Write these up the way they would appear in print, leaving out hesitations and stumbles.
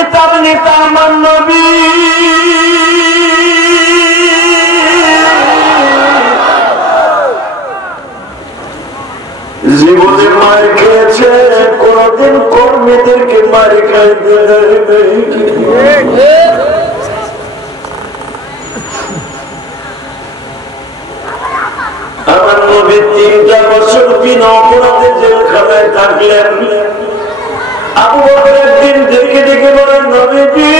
নেতার নেতা আমার নবী। জীবনে মার খেয়েছে, কোনদিন কর্মীদেরকে মার খাইতে দেয় নাই। আমার নবী 3টা বছর বিনা অপরাধে জেলখানায় থাকলেন। আবু বকর একদিন ডেকে ডেকে বলেন, নবীজি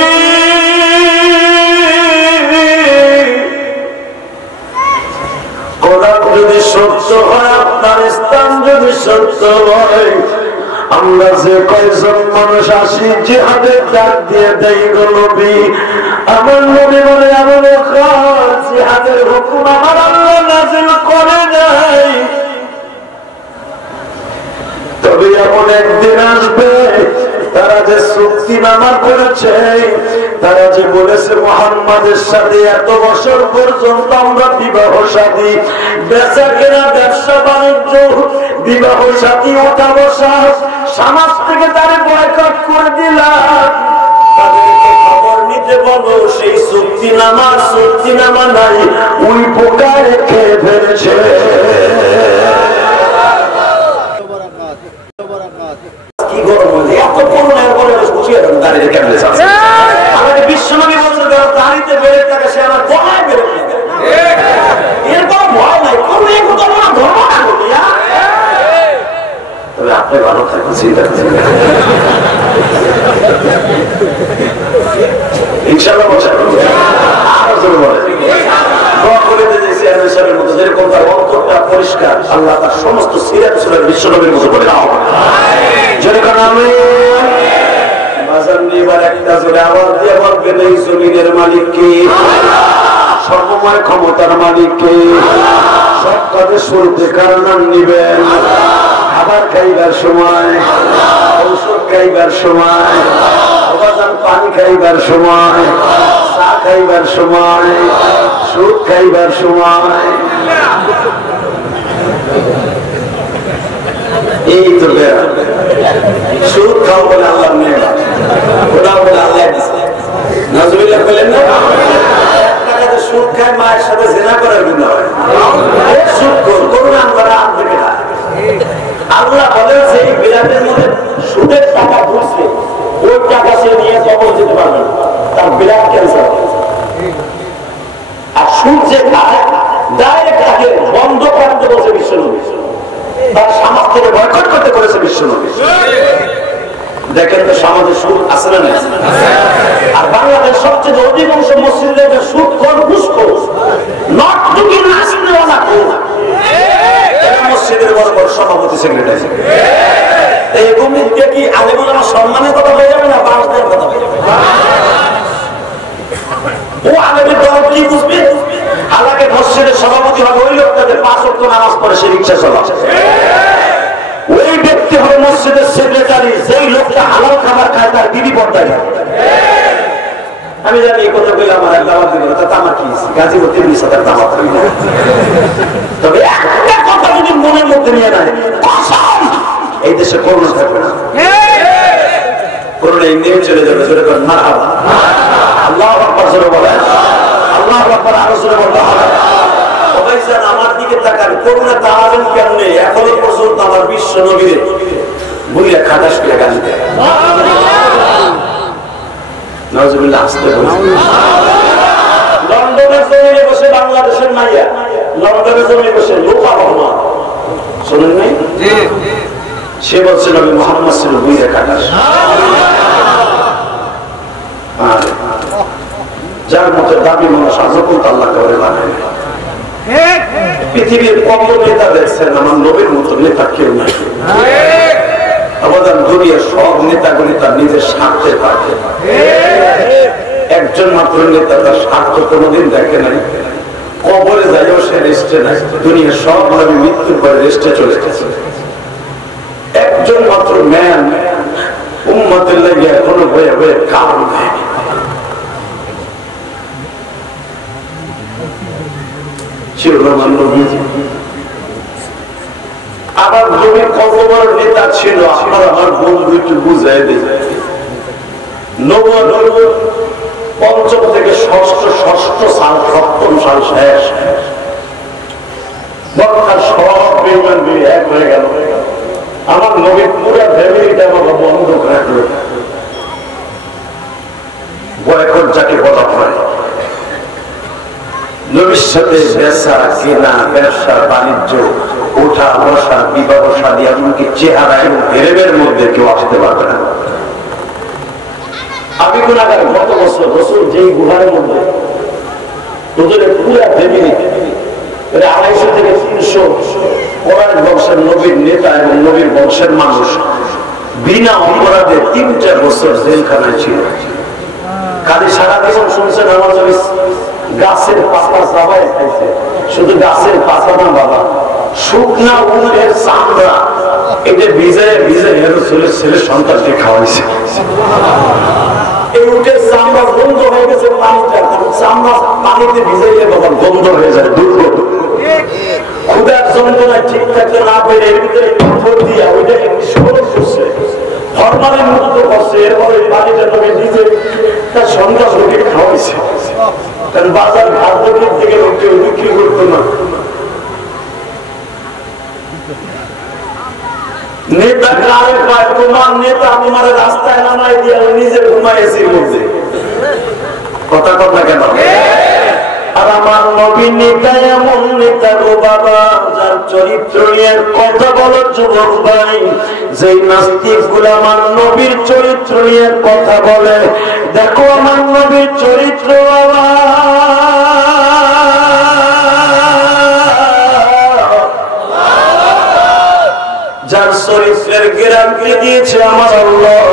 কোরআন যদি সত্য হয়, আপনার স্থান যদি সত্য হয়, আমরা যে কয়জন মানুষ আসি জিহাদের ডাক দিয়ে দেই গো নবী। আমার নবী বলে, আবু বকর জিহাদের হুকুম আমার আল্লাহ নাযিল করে নাই, তবে এমন একদিন আসবে তারা যে চুক্তিনামা করেছে, তারা যে বলেছে মুহাম্মাদের সাথে এত বছর পর্যন্ত আমরা বিবাহ সাথী, বেচা কেনা, ব্যবসা বাণিজ্য, বিবাহ সাথী, ওঠা বসা সমাজ থেকে তারা বয়কট করে দিলাম, তাদেরকে খবর নিতে বলো সেই চুক্তিনামা নাই, ওই পোকা রেখে ফেলেছে। কি গরম হয়েছে, এত করোনার পরে বুঝিয়ে দেন দাঁড়িয়ে কেমন আছে। আমাদের বিশ্বনবী বলছে দাঁড়িতে বেড়ে থাকে, সে আমার গলায় বেড়ে থাকে, এরপর ভয় নাই, কোনো এক ধর্ম না বলিয়া। তবে আপনি ভালো থাকবেন, চিন্তা করছেন ইনশাআল্লাহ। বসা আরো জোরে বলে দোয়া করে দিয়েছি আল্লাহর মতো, যেরকম তার অন্তরটা পরিষ্কার, আল্লাহ তার সমস্ত সিরাত সুরাত বিশ্বনবীর মতো বলে দাও। যেরকম আমি বাজার নিবার একটা জোরে আওয়াজ দিয়ে বলবেন, এই জমিনের মালিক কে? সর্বময় ক্ষমতার মালিক কে? সব কাজে শুরুতে কার নাম নিবেন? খাবার খাইবার সময়, ঔষধ খাইবার সময়, পানি খাইবার সময়, চা খাইবার সময়, সুদ খাইবার সময়, এই তো সুদ খাও বলে আল্লাহ নিয়ামত, ওটা বলে আল্লাহ দিছে। নাজুবিল্লাহ বলেন না, সুদ খায় মায়ের সাথে জিনা করার গুনাহ হয়, সুদ করুন আমরা আনবে না। আল্লাহ বলেন যে এই বিরাটের মধ্যে সুদের টাকা ঢুকছে, ওই টাকা সে নিয়ে কবর যেতে পারবে না, তার বিরাট ক্যান্সার। আর সুদ যে খায় ডাইরেক্ট তাকে বন্ধ করতে বলছে বিশ্বনবী, তার সমাজ থেকে বয়কট করতে করেছে বিশ্বনবী। দেখেন তো সমাজে সুদ আছে না নাই? আর বাংলাদেশ সবচেয়ে অধিকাংশ মসজিদে সুদ খোর, ঘুষখোর, নট টুকি নাস্তিওয়ালা খোর, মসজিদের বড় বড় সভাপতি, সেক্রেটারি। এই ভূমিতে কি আলেমুলামা সম্মানের কথা হয়ে যাবে না বাংলাদেশের কথা হয়ে যাবে? ও আলেমের দল কি বুঝবে? আল্লাহকে মসজিদের সভাপতি হবে ওই লোকটাদের 5 ওয়াক্ত নামাজ পড়ে সে রিকশা চালাচ্ছে। ওই ব্যক্তি হবে মসজিদের সেক্রেটারি, যেই লোকটা হালাল খাবার খায় তার বিবি পর্দায় যায়। আমি জানি এই কথা বলে আমার দাওয়াত দিব না, তাতে আমার কি গাজীপুর 30 হাজার দাওয়াত হবে না। তবে একটা কথা যদি মনের মধ্যে নিয়ে নেয়, কসম এই দেশে করোনা থাকবে না, করোনা এমনি চলে যাবে। জোরে করেন মারহাবা, আল্লাহু আকবার জোরে বলেন, আল্লাহু আকবার আরো জোরে বলতে হবে। ওবাইজান আমার দিকে তাকান, করোনা তাআলাম কেমনে এখনো পর্যন্ত আমার বিশ্ব নবীর বুইরা খাটাস করে গালি দেয়। নাউজুবিল্লাহ, আসতে বলুন। লন্ডনের জমিনে বসে বাংলাদেশের মাইয়া, লন্ডনের জমিনে বসে লোকা রহমান শোনেন নাই? সে বলছে নবী মুহাম্মদ ছিল বুইরা খাটাস। যার মতো দাবি মানুষ আজও কিন্তু আল্লাহ করে বানায়। পৃথিবীর কত নেতা দেখছেন, আমার নবীর মতো নেতা কেউ নাই। আমাদের দুনিয়ার সব নেতাগুলি তার নিজের স্বার্থে থাকে, একজন মাত্র নেতা তার স্বার্থ কোনোদিন দেখে নাই, কবরে যাইও সে রেস্টে নাই। দুনিয়ার সব নবী মৃত্যুর পরে রেস্টে চলে গেছে। একজন মাত্র ম্যান উম্মতের লাগে এখনো হয়ে হয়ে কারণ দেয়। আমার নবীর কত বড় নেতা ছিল, আপনার আমার বন্ধু একটু বুঝাই দিই। পঞ্চম থেকে ষষ্ঠ সাল, সপ্তম সাল শেষ, মক্কার সব বেঈমান এক হয়ে গেল। আমার নবীর পুরা ফ্যামিলিটা আমাকে বন্ধ রাখলো। বয়কট যাকে বলা হয়, নবীর সাথে বেচা কেনা, ব্যবসা বাণিজ্য, ওঠা বসা, বিবাহ শাদী, এমনকি চেহারা এবং ভেরেবের মধ্যে কেউ আসতে পারবে না। আমি গুণাগার গত বছর রসুল যেই গুহার মধ্যে তোদের পুরা ফ্যামিলি 250 থেকে 300 কোরআন বংশের নবীর নেতা এবং নবীর বংশের মানুষ বিনা অপরাধে 3-4 বছর জেলখানায় ছিল। খালি সারা জীবন শুনছেন আমার গাছের পাতা চাবাই খাইছে, শুধু গাছের পাতা না বাবা, শুকনা উটের চামড়া এটা ভিজে ছেলে সন্তানকে খাওয়াইছে। এই উটের চামড়া বন্ধ হয়ে গেছে পানিটা, চামড়া পানিতে ভিজাইলে বাবা বন্ধ হয়ে যায়। দুর্গত ক্ষুধার যন্ত্রণায় ঠিক থাকতে না পেরে এর ভিতরে পাথর দিয়া ওইটাকে নিষ্করণ করছে, ফরমালিন মুক্ত করছে। এরপরে পানিটা তবে নিজে তার সন্তানকে খাওয়াইছে। কারণ বাজার খাদ্যের থেকে লোককে বিক্রি করতো না। নেতা কারে পায়, তোমার নেতা তোমার রাস্তায় নামাই দিয়ে নিজে ঘুমাইছি মধ্যে। কথা কেন? আর আমার নবী নেতা এমন নেতা গো বাবা, যার চরিত্র নিয়ে কথা বলো যুবক ভাই। যেই নাস্তিক গুলো আমার নবীর চরিত্র নিয়ে কথা বলে, দেখো আমার নবীর চরিত্র বাবা, যার চরিত্রের গ্যারান্টি দিয়েছে আমার আল্লাহ।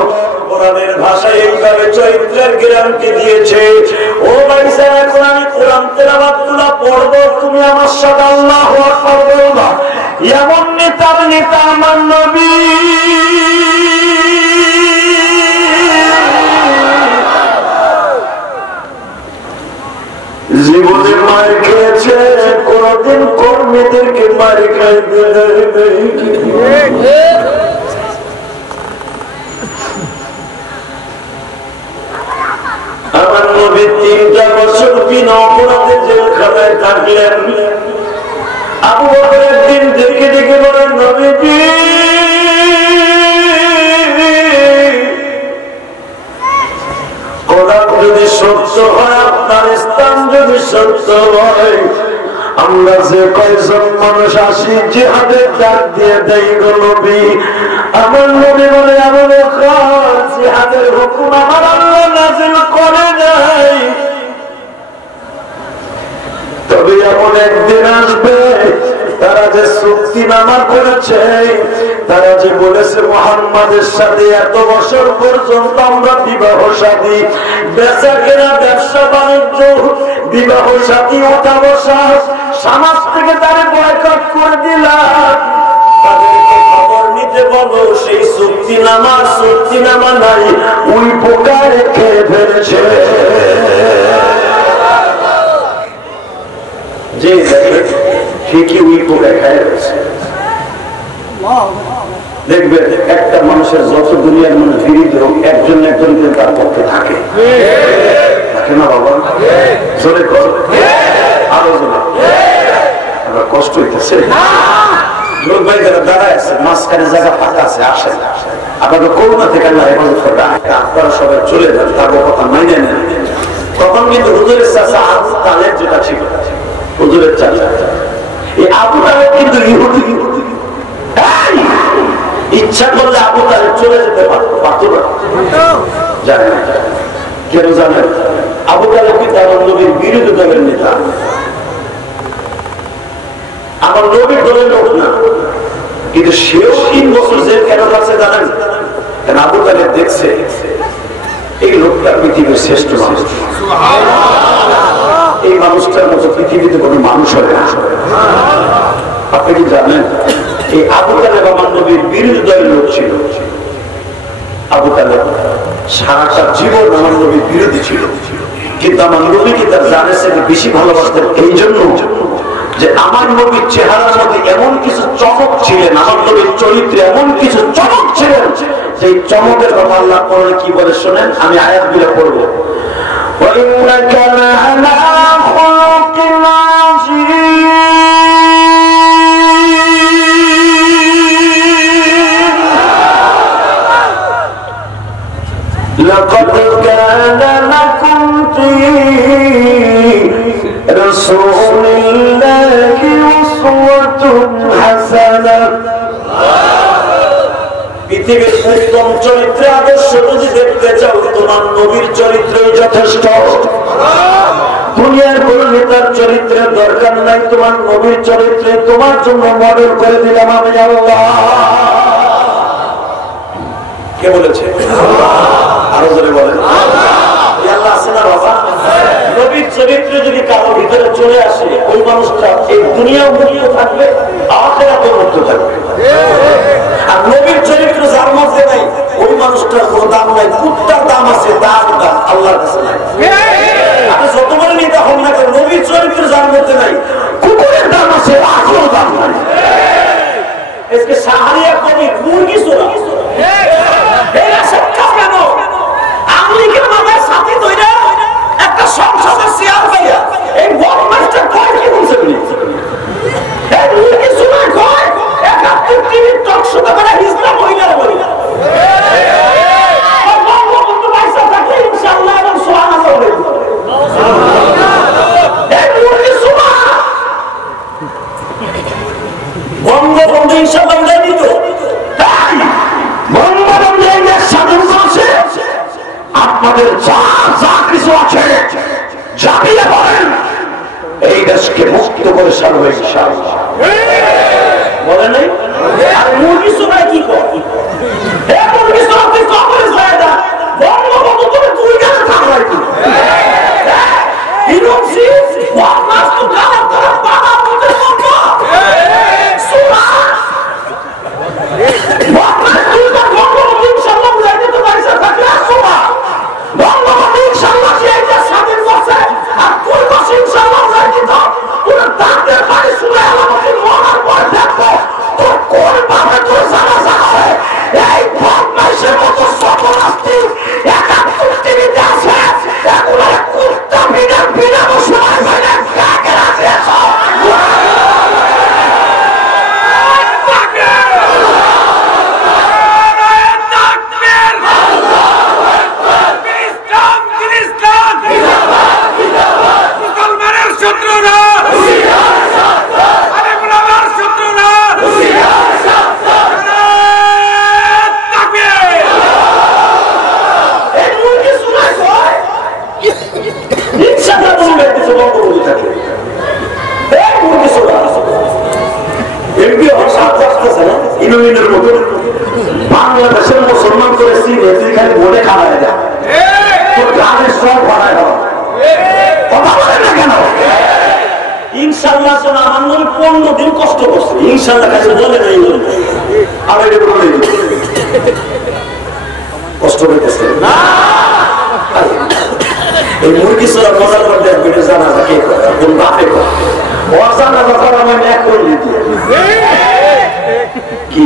কোরআনের ভাষায় এইভাবে চরিত্রের গ্যারান্টি দিয়েছে। ও ভাই স্যার, এখন আমি কোরআন তেলাওয়াতগুলো পড়বো, তুমি আমার সাথে আল্লাহু আকবার বলবা। এমন নেতা আমার নবী। জীবনে মার খেয়েছে, কোনদিন কর্মীদেরকে মার খাইতে দেয়। আমার নবী 3 বছর বিনা অপরাধে জেলখানায় থাকলেন। আবু বকর একদিন ডেকে বলেন, নবীজি কোরআন যদি সত্য হয়, আপনার ইসলাম যদি সত্য হয়, আমরা যে কয়জন মানুষ আসি জিহাদের ডাক দিয়ে দেই গো নবী। আমার নবী বলে, আবু বকর জিহাদের হুকুম আমার আল্লাহ নাযিল করে নাই, তবে এমন একদিন আসবে তারা যে চুক্তিনামা করেছে, তারা যে বলেছে মুহাম্মাদের সাথে এত বছর পর্যন্ত আমরা বিবাহ শাদী, বেচা কেনা, ব্যবসা বাণিজ্য, বিবাহ শাদী, ওঠা বসা সমাজ থেকে তারা বয়কট করে দিলাম, তাদেরকে খবর নিতে বলো সেই চুক্তিনামা নাই, ওই পোকা রেখে ফেলেছে। যে ঠিকই ওই পোকা খায় রয়েছে। দেখবে একটা মানুষের যত দুনিয়ার মানুষ বিরোধী হোক, একজন তার পক্ষে থাকে না বাবা? জোরে কর, আরো জোরে। আমরা কষ্ট হইতেছে। লোক ভাই যারা দাঁড়ায় আছে, মাঝখানে জায়গা ফাঁকা আছে, আসে আপনাদের করোনা থেকে আল্লাহ হেফাজত করবে। আপনারা সবাই চলে যান, তাদের কথা মাইনে নেন। তখন কিন্তু হুজুরের চাচা আবু তালেব যেটা ছিল, হুজুরের চাচা, এই আবু তালেব কিন্তু ইহুদি। ইচ্ছা করলে আবু তালেব চলে যেতে পারত না, জানেন কেন জানেন? আবু তালেব কিন্তু আমার নবীর বিরোধী দলের নেতা, আমার নবীর দলের লোক না, কিন্তু সেও 3 বছর জেল কেন আছে জানেন? কেন আবু তালেব দেখছে এই লোকটা পৃথিবীর শ্রেষ্ঠ মানুষ, এই মানুষটার মতো পৃথিবীতে কোনো মানুষ হবে না। আপনি কি জানেন এই আবু তালেব আমার নবীর বিরোধী দলের লোক ছিল? আবু তালেব সারাটা জীবন আমার নবীর বিরোধী ছিল, কিন্তু আমার নবীকে তার জানের সাথে বেশি ভালোবাসতেন এই জন্য যে আমার নবীর চেহারার মধ্যে এমন কিছু চমক ছিলেন, আমার নবীর চরিত্রে এমন কিছু চমক ছিলেন সেই চমকের কথা আল্লাহ কোরআনে কি বলে শুনেন, আমি আয়াতগুলো পড়বো। وَإِنَّكَ لَعَلَى خُلُقٍ عَظِيمٍ لَقَدْ كَانَ لَكُمْ فِي رَسُولِ اللَّهِ أُسْوَةٌ حَسَنَةٌ। পৃথিবীর উত্তম চরিত্রে আদর্শ যদি দেখতে চাও, তোমার নবীর চরিত্রই যথেষ্ট। দুনিয়ার কোন নেতার চরিত্রের দরকার নাই, তোমার নবীর চরিত্রে তোমার জন্য মডেল করে দিলাম আমি আল্লাহ। কে বলেছে? আরো জোরে বলেন। আল্লাহ আছে না বাবা? নবীর চরিত্র যদি কারো ভিতরে চলে আসে, ওই মানুষটা এই দুনিয়াও মুক্ত থাকবে, আখিরাতেও মুক্ত থাকবে। আর নবীর চরিত্র যার মধ্যে নাই, ওই মানুষটার কোনো দাম নাই। কুত্তার দাম আছে, দাম আল্লাহর কাছে নাই। আপনি যতবার নেতা হন না কেন, নবীর চরিত্র যার মধ্যে নাই, কুকুরের দাম আছে, আখের দাম নাই। আজকে সাহারিয়া কবি মুরগি চোরা এরা শিক্ষা কেন? আমলিকের মাথায় সাথে তৈরি একটা সংসদের চেয়ার পাইয়া এই বদমাইশটা কয় কি বলছে উনি? এই মুরগি চোরা কয় ৭১ টিভির টক শোতে করে হিজড়া মহিলার বলি। বঙ্গবন্ধু পয়সা থাকলে ইনশাআল্লাহ এবং সুবহানাল্লাহ বলে এই মুরগি চোরা বঙ্গবন্ধু ইনশাআল্লাহ উড়াই দিত। বঙ্গবন্ধু এই দেশ স্বাধীন করছে, আপনাদের যা যা কিছু আছে জাপিয়ে বলেন, এই দেশকে মুক্ত করে সারবে ইনশাআল্লাহ। বলে নাই? আর মুরগি চোরাই কি কর? মুরগি চোরা তুই কবরে যায় না, বঙ্গবন্ধু তুমি দুই গালে থাকলাই তুই হিরোসি বদমাস তো গালে ধরে বাবা বুঝে করবো চোরা বদমাস তুই তো বঙ্গবন্ধু ইনশাআল্লাহ উড়াই দিতে পারিস থাকলে চোরা বঙ্গবন্ধু ইনশাআল্লাহ এই যে স্বাধীন করছে, আর তুই বসে ইনশাআল্লাহ উড়াই দিত তোর দাঁতের বাড়ি শুনে আমাকে মরার পর দেখবো তোর কোন ভাবে তোর জানা যাবে। এই বদমাইশের মতো সকল আসতি ৭১ টিভিতে আছে, এগুলো কুত্তা বিনা বিনা বসবাস হয় কাকে রাখে বাংলাদেশের মুসলমান করে চিনে তুই খালি বলে খাওয়ায় দেয়, তোর গ্রামের সব ভরায় কথা বলে না কেন? ইনশাআল্লাহ শোনা আমার নবী 15 দিন কষ্ট করছে, ইনশাআল্লাহ কাছে বলে নাই আর এটা বলে কষ্ট হইতেছে না। এই মুরগি চোরা মজার পর দেখবে জানা কে করে, কোন বাপে করে অজানা ব্যাপার আমার এক করে দিতে কি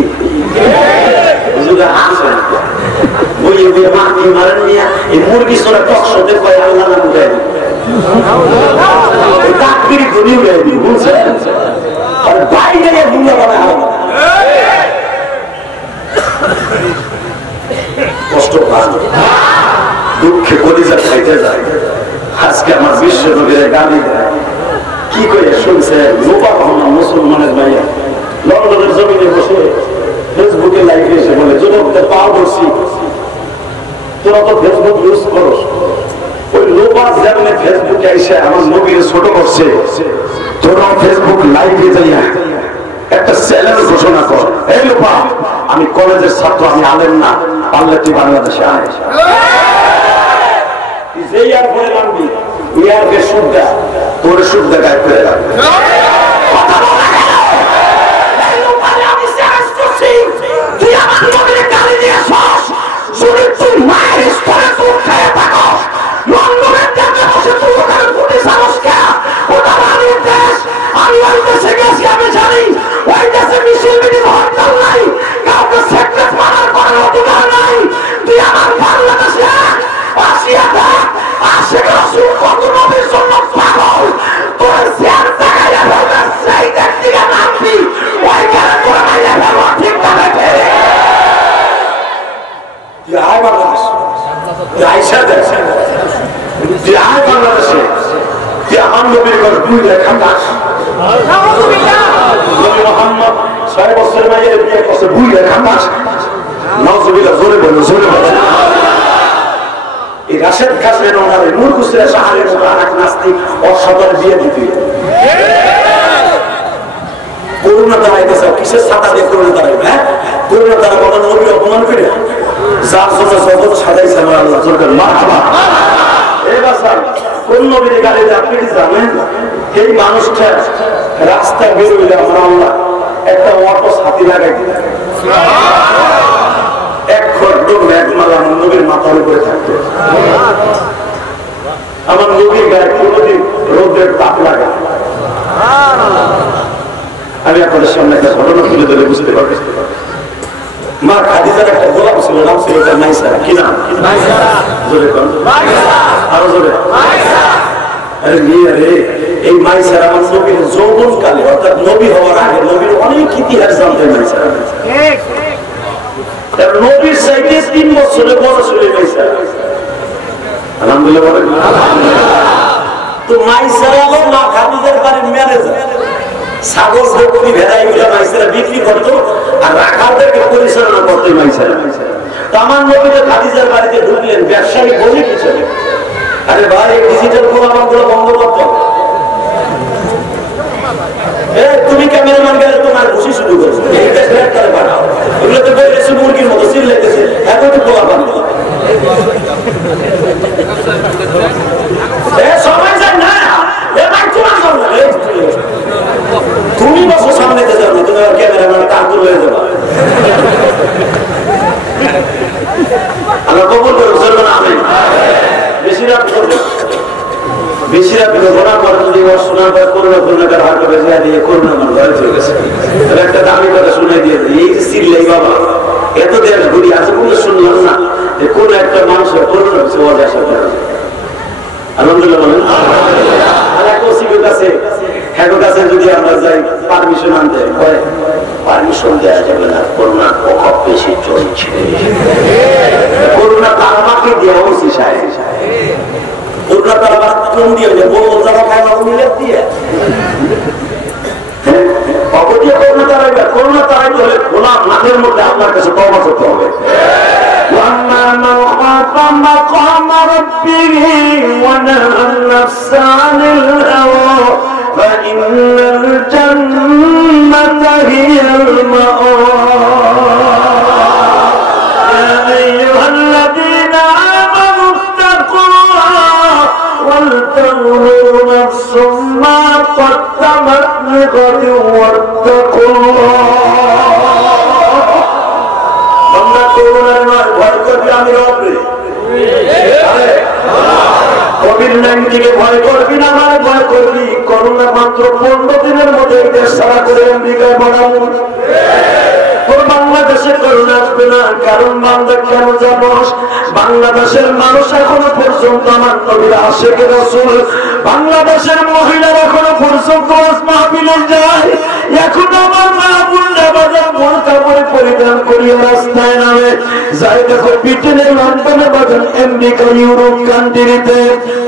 মুরগি চোরা টক শোতে কয় আল্লাহ নাম উঠাই দিবি উঠাই দিবি বুঝছেন, বাইরে দুনিয়া বানায় কষ্ট পান, দুঃখে কলিজা খাইতে যায়। আজকে আমার বিশ্ব নবীর গালি দেয় কি করে শুনছে, লোপা ভাবনা মুসলমানের ভাইয়া লন্ডনের জমিনে বসে ফেসবুকে লাইভে এসে বলে যুবকদের পাওয়া করছি, তোরা তো ফেসবুক ইউজ করো, ওই লোপা যেমনি ফেসবুকে এসে আমার নবীর ছোট করছে, তোরাও ফেসবুক লাইভে যাইয়া একটা চ্যালেঞ্জ ঘোষণা কর, এই লোপা আমি কলেজের ছাত্র, আমি আলেম না, পারলে তুই বাংলাদেশে আয়, যে ইয়ার পরে নামবি ইয়ারকে সুদ দেয়, তোর সুদ দেখায় ফেলে রাখবে। তুই আমার নবীর গালি দিয়ে শ্বাস যদি তুই মায়ের স্তরে তোর খেয়ে থাকো, লন্ডনের দেশে বসে তুই ওখানে ফুটে সাহস খেয়া, ওটা রানীর দেশ, আমি ওই দেশে গেছি, আমি জানি ওই দেশে মিছিল মিটিং হরতাল নাই, কাউকে সেক্রেট মারার করার অধিকার নাই। আশিক রাসূল কত নবীর জন্য পাগল, তোর শেয়ার জায়গায় বলবে সেই দিকে নামবি, ওই গেলে তোর মাইয়া ফেলবো, ঠিক না বেঠে? আয় বাংলাদেশ, আইসা দেশ, আয় বাংলাদেশে, আমার নবীর ঘর দুই লেখা দাস, নবী মুহাম্মদ 6 বছর মাইয়ের বিয়ে করছে, দুই লেখা দাস। নাউজুবিল্লাহ, জোরে বলো, জোরে বলো। এই রাশেদ খানের ওনারে নূর কুসরা শাহরের মতো আরেক নাস্তিক অসাধারণ বিয়ে দিতে করুণা দাঁড়াইতেছে। কিসের ছাতা দিয়ে করুণা দাঁড়াইবে? হ্যাঁ, করুণা দ্বারা বলা নবীর অপমান করে যার জন্য জগৎ সাজাইছে আমার আল্লাহ। মারহাবা। এবার স্যার কোন নবীর গাড়িতে আপনি কি জানেন? এই মানুষটা রাস্তা বেরোইলে আমার আল্লাহ একটা অটো ছাতি লাগাই দিল, এক খড় মেঘমালা নবীর মাথার উপরে থাকতো। আমার নবীর গায়ে কোনদিন রোদের তাপ লাগে। আমি আপনাদের সামনে একটা ঘটনা তুলে ধরে বুঝতে পারবেন। মা খাদিজার একটা গোলাপ ছিল, নাম ছিল মাইসারা। কি নাম? জোরে কর, আরো জোরে। আরে মেয়ে রে, এই মাইসারা আমার নবীর যৌবন কালে, অর্থাৎ নবী হওয়ার আগে নবীর অনেক ইতিহাস জানতেন মাইসারা। নবীর চাইতে 3 বছরে বড় ছিল মাইসারা। আলহামদুলিল্লাহ বলেন। তো মাইসারা হলো মা খাদিজার বাড়ির ম্যানেজার। ছাগল বকরি ভেড়াই গুলো মাইসারা বিক্রি করতো, আর রাখালদেরকে পরিচালনা করতো মাইসারা। তো আমার নবী খাদিজার বাড়িতে ঢুকলেন ব্যবসায়ী বলে কিছু। আরে ভাই, এই ডিজিটাল প্রোগ্রামগুলো বন্ধ করতো। তুমি ক্যামেরাম্যান গেলে তোমার খুশি শুরু করছো, এগুলো তো বেড়েছে মুরগির মতো সিল লেগেছে, এখন তো পোলা পান সবাই যায় না। তুমি বসো সামনেতে যাও না, তুমি ক্যামেরাম্যান কাকুর হয়ে যাবা। আমরা কবুল করে চলবে না। আমি বেশি রাত করবো, বেশি রাত ঘোরা করে যদি শোনার পর করোনা করোনাকার হার করে দিয়ে করোনা আমার ঘরে চলে গেছে। একটা দামি কথা শুনে দিয়ে এই যে সিল্লাই বাবা এত দেশ ঘুরি আছে, কোনো শুনলাম না যে কোন একটা মানুষের করোনা হচ্ছে ওয়াজ আসা করে। আলহামদুলিল্লাহ বলেন। আর এক ওসিবের কাছে হ্যাগো কাছে যদি আমরা যাই পারমিশন আনতে হয়, পারমিশন দেওয়া যাবে না, করোনা প্রকোপ বেশি চলছে। করোনা তার মাকে দেওয়া উচিত সাহেব। করোনা তার আবার কোন দিয়ে বলবো যারা খায় না উনি লেপ দিয়ে অবধি করোনা তারাইবে। করোনা তারাইতে হলে খোলা মাঠের মধ্যে আপনার কাছে তওবা করতে হবে। وَأَمَّا مَنْ خَافَ مَقَامَ رَبِّهِ وَنَهَى النَّفْسَ عَنِ الْهَوَى فَإِنَّ الْجَنَّةَ هِيَ الْمَأْوَى يَا أَيُّهَا الَّذِينَ آمَنُوا اتَّقُوا اللَّهَ وَلْتَنظُرْ نَفْسٌ مَا قَدَّمَتْ لِغَدٍ وَاتَّقُوا اللَّهَ। আমি রবরে কোভিড-19 ভয় করবি না, আমার ভয় করবি। করোনা মাত্র 15 দিনের মধ্যে দেশ সারা করে আমেরিকায় বাড়াবো। তোর বাংলাদেশে করোনা আসবে না, কারণ বাংলা কেন জানোস? বাংলাদেশের মানুষ এখনো পর্যন্ত আমার নবীর আশিকে রাসূল, বাংলাদেশের মহিলারা এখনো পর্যন্ত মাহফিলে যায়। এখন আমার মা বোনরা বাজার বোরকা পরে পরিধান করিয়ে রাস্তায় নামে যাই। দেখো ব্রিটেনে, লন্ডনে, বাজার আমেরিকা, ইউরোপ কান্ট্রিতে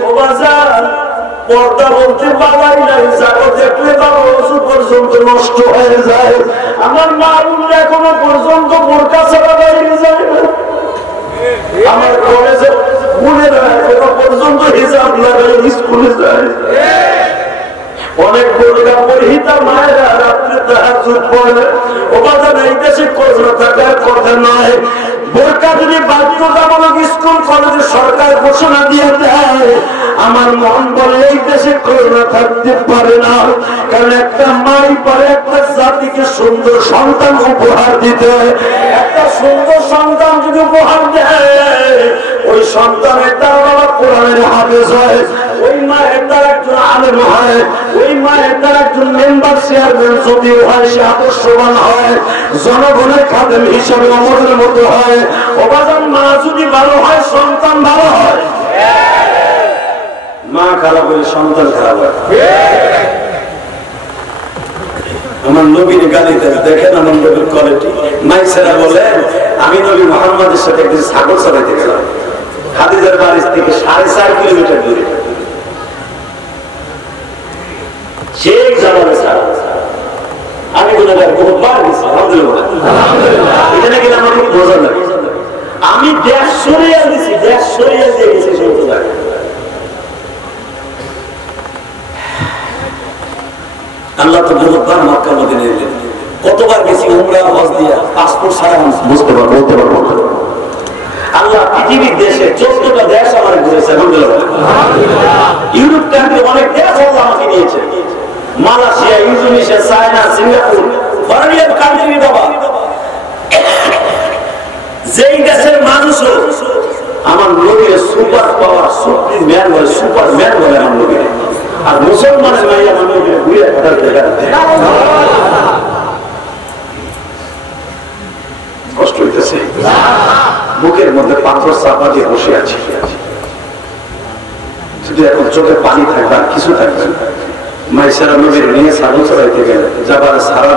ও বাজার পর্দা বলতে বাবাই নাই, যারা দেখলে বাবা ওষুধ পর্যন্ত নষ্ট হয়ে যায়। আমার মা বোনরা এখনো পর্যন্ত বোরকা ছাড়া বাইরে যায় না। আমার কলেজে বোনেরা এখনো পর্যন্ত হিজাব লাগাই স্কুলে যায়। অনেক বোরকা পরিহিতা মায়েরা রাত্রে তাহাজ্জুদ পড়ে। ও বাজার এই দেশে করোনা থাকার কথা নয়। বোরকা যদি বাধ্যতামূলক স্কুল কলেজে সরকার ঘোষণা দিয়ে দেয়, আমার মন বলে এই দেশে করোনা থাকতে পারে না। কারণ একটা মাই পারে একটা জাতিকে সুন্দর সন্তান উপহার দিতে। একটা সুন্দর সন্তান যদি উপহার দেয়, ওই সন্তানের তার বাবা কোরআনের হাফেজ হয়, ওই মায়ের তার একজন আলেম হয়, ওই মায়ের তার একজন মেম্বার চেয়ারম্যান যদি হয়, সে আদর্শবান হয়, জনগণের খাদেম হিসাবে অমরের মতো হয়। অবাজান মা যদি ভালো হয়, সন্তান ভালো হয়। খারাপ হলে সন্তান খারাপ হয়। আমার নবীর গালি দেন, দেখেন আমার নবীর কোয়ালিটি। মাইসেরা বলেন আমি নবী মুহাম্মদের সাথে একদিন ছাগল চড়াইতে গেলাম খাদিজার বাড়ি থেকে 4.5 কিলোমিটার দূরে। সেই জামানে ছাড়া আমি গুনাহগার বহুবার গেছি, আলহামদুলিল্লাহ। এখানে গেলে আমার খুব মজা লাগে। আমি দেশ সরিয়ে দিয়েছি, দেশ সরিয়ে দিয়ে গেছি সমস্ত জায়গায়। আল্লাহ তো বহুবার মক্কা মদিনায় এলেন, কতবার গেছি উমরা হজ দিয়া, পাসপোর্ট ছাড়া বুঝতে পারবো বলতে পারবো। আল্লাহ পৃথিবীর দেশে 14টা দেশ আমার ঘুরেছে, আলহামদুলিল্লাহ। ইউরোপ কান্ট্রি অনেক দেশ আল্লাহ আমাকে নিয়েছে, Malaysia, Indonesia, China, Singapore, foreign country. বাবা যেই দেশের মানুষও আমার নবীর সুপার পাওয়ার, সুপ্রিম ম্যান বলে, সুপার ম্যান বলে আমার নবীর। আর মুসলমানের মাইয়া আমার নবীর ঘুরে খাটার জায়গা কষ্ট হইতেছে, বুকের মধ্যে পাথর চাপা দিয়ে বসে আছি। শুধু এখন চোখে পানি থাকবে আর কিছু থাকবে। মাইসারা নবীর নিয়ে ছাগল চড়াইতে গেলে যাবার সারা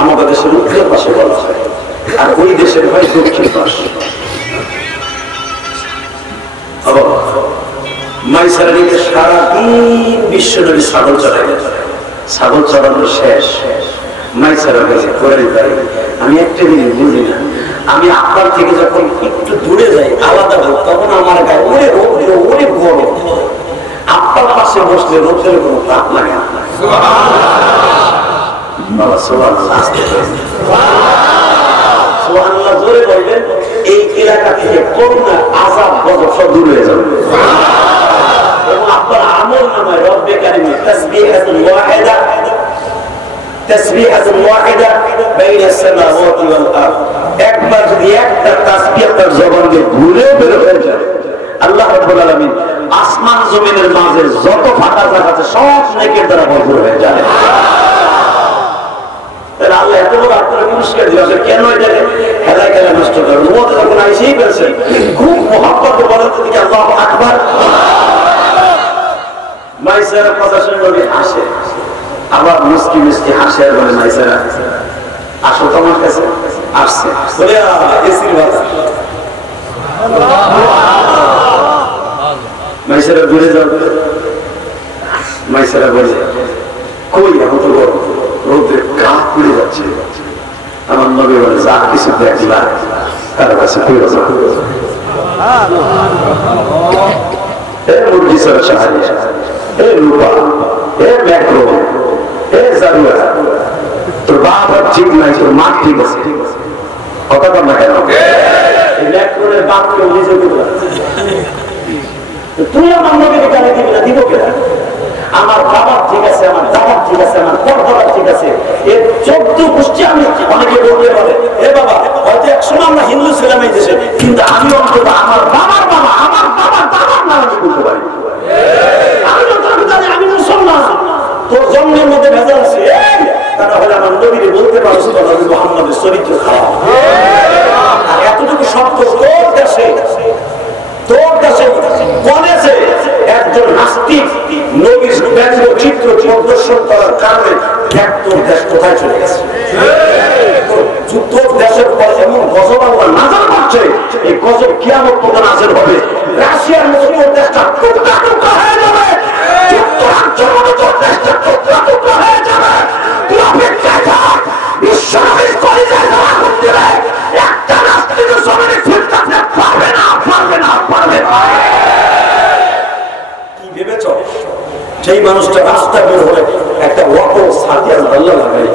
আমাদের দেশের উত্তর পাশে বলা হয়, আর ওই দেশের হয় দক্ষিণ পাশ। মাইসারা নিতে সারাদিন বিশ্ব নবী ছাগল চড়াইলেন। ছাগল চড়ানো শেষ, মাইসারা গেছে করে পাই। আমি একটা জিনিস বুঝি না, আমি আপনার থেকে যখন একটু দূরে যাই আলাদা হোক, তখন আমার গায়ে ওরে রোদ্র, ওরে গরম। আপনার পাশে বসলে রোদ্রের কোনো তাপ লাগে না। বাবা সুবহানাল্লাহ, সুবহানাল্লাহ জোরে বলবেন। এই এলাকা থেকে করোনা আযাব গজব সব দূর হয়ে যাবে। এবং আপনার আমল নামায় রব্বে কারীম তাসবিহাতুল ওয়াহিদা, তাসবিহাতুল ওয়াহিদা বাইনা সামাওয়াতি ওয়াল আরদ, একবার যদি একটা তাসবিহ আপনার জবান দিয়ে ভুলে বের হয়ে যায়, আল্লাহ রাব্বুল আলামিন আসমান জমিনের মাঝে যত ফাঁকা জায়গা আছে সব নেকের দ্বারা ভরপুর হয়ে যায়। আল্লাহ এত বড় আপনারা পুরস্কার দিয়েছে, কেন এটাকে হেলায় খেলা নষ্ট করেন? ও যখন আইসেই পেয়েছেন খুব মহব্বত বলেন তো দিকে আল্লাহু আকবার। মাইসারা কথা শুনে নবী হাসে, আবার মিষ্টি মিষ্টি হাসে আর বলে মাইসারা আসো তোমার কাছে। আসছে বলে এসির বাতাস। মাইসারা ঘুরে যাও, মাইসারা বলে কই এখন তো রোদ্রে গা পুড়ে যাচ্ছে। আমার নবী বলে যা কিছু দেখলা তার কাছে ফিরে যাও। মুরগি সর সাহায্য, এ রূপা, এ ম্যাক্রো, এ জারুয়া, তোর বাপ আর ঠিক নাই, তোর মা ঠিক আছে। কথা বল না কেন? এই ম্যাক্রোর বাপকে নিজে দিবে, তুই আমার নবীকে গালি দিবি না, দিব কেন? আমার বাবার ঠিক আছে, আমার দাদার ঠিক আছে, আমার পরদাদার ঠিক আছে, এর 14 গোষ্ঠী। আমি অনেকে বলতে পারে এ বাবা হয়তো একসময় আমরা হিন্দু ছিলাম এই দেশে, কিন্তু আমি অন্তত আমার বাবার বাবা, আমার বাবার দাদার নাম আমি বলতে পারি। আমি জানি আমি মুসলমান, তোর জন্মের মধ্যে ভেজাল আছে, তারা হলে আমার নবীকে বলতে পারছো নবী মুহাম্মদের চরিত্র খারাপ। আর এতটুকু শব্দ তোর দেশে, তোর দেশে কলেজে একজন নাস্তিক নবীর ব্যঙ্গ চিত্র প্রদর্শন করার কারণে তোর দেশ কোথায় চলে গেছে? তোর দেশের পর এমন গজব আল্লাহ নাযিল করছে, এই গজব কিয়ামত পর্যন্ত নাযিল হবে। রাশিয়ার মতো তোর দেশটা টুকরা টুকরা হয়ে যাবে, যুক্তরাজ্যের মতো তোর দেশটা টুকরা টুকরা হয়ে যাবে। তুই অপেক্ষায় থাক, বিশ্বনবীর কলিজায় ধরা করতে হবে। একটা নাস্তিকের জমিনে ফিরতে পারবে না, পারবে না, পারবে না। কি ভেবেছ? সেই মানুষটা রাস্তা বের হলে একটা ওয়াকো সাথিয়ার আল্লাহ লাগাই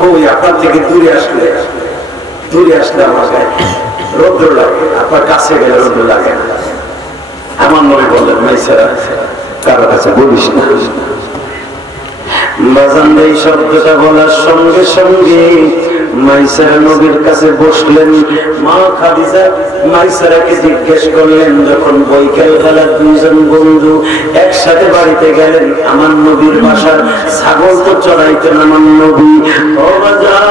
কই আপনার থেকে দূরে আসলে আমার গায়ে রৌদ্র লাগে, আপনার কাছে গেলে রৌদ্র লাগে। আমার নবী বললেন মাইসারা কারো কাছে বলিস না। বাজান এই শব্দটা বলার সঙ্গে সঙ্গে মাইসারা নবীর কাছে বসলেন। মা খাদিজা মাইসারাকে জিজ্ঞেস করলেন, যখন বৈকাল বেলা দুইজন বন্ধু একসাথে বাড়িতে গেলেন, আমার নবীর বাসার ছাগল তো চড়াইতেন আমার নবী, ও বাজান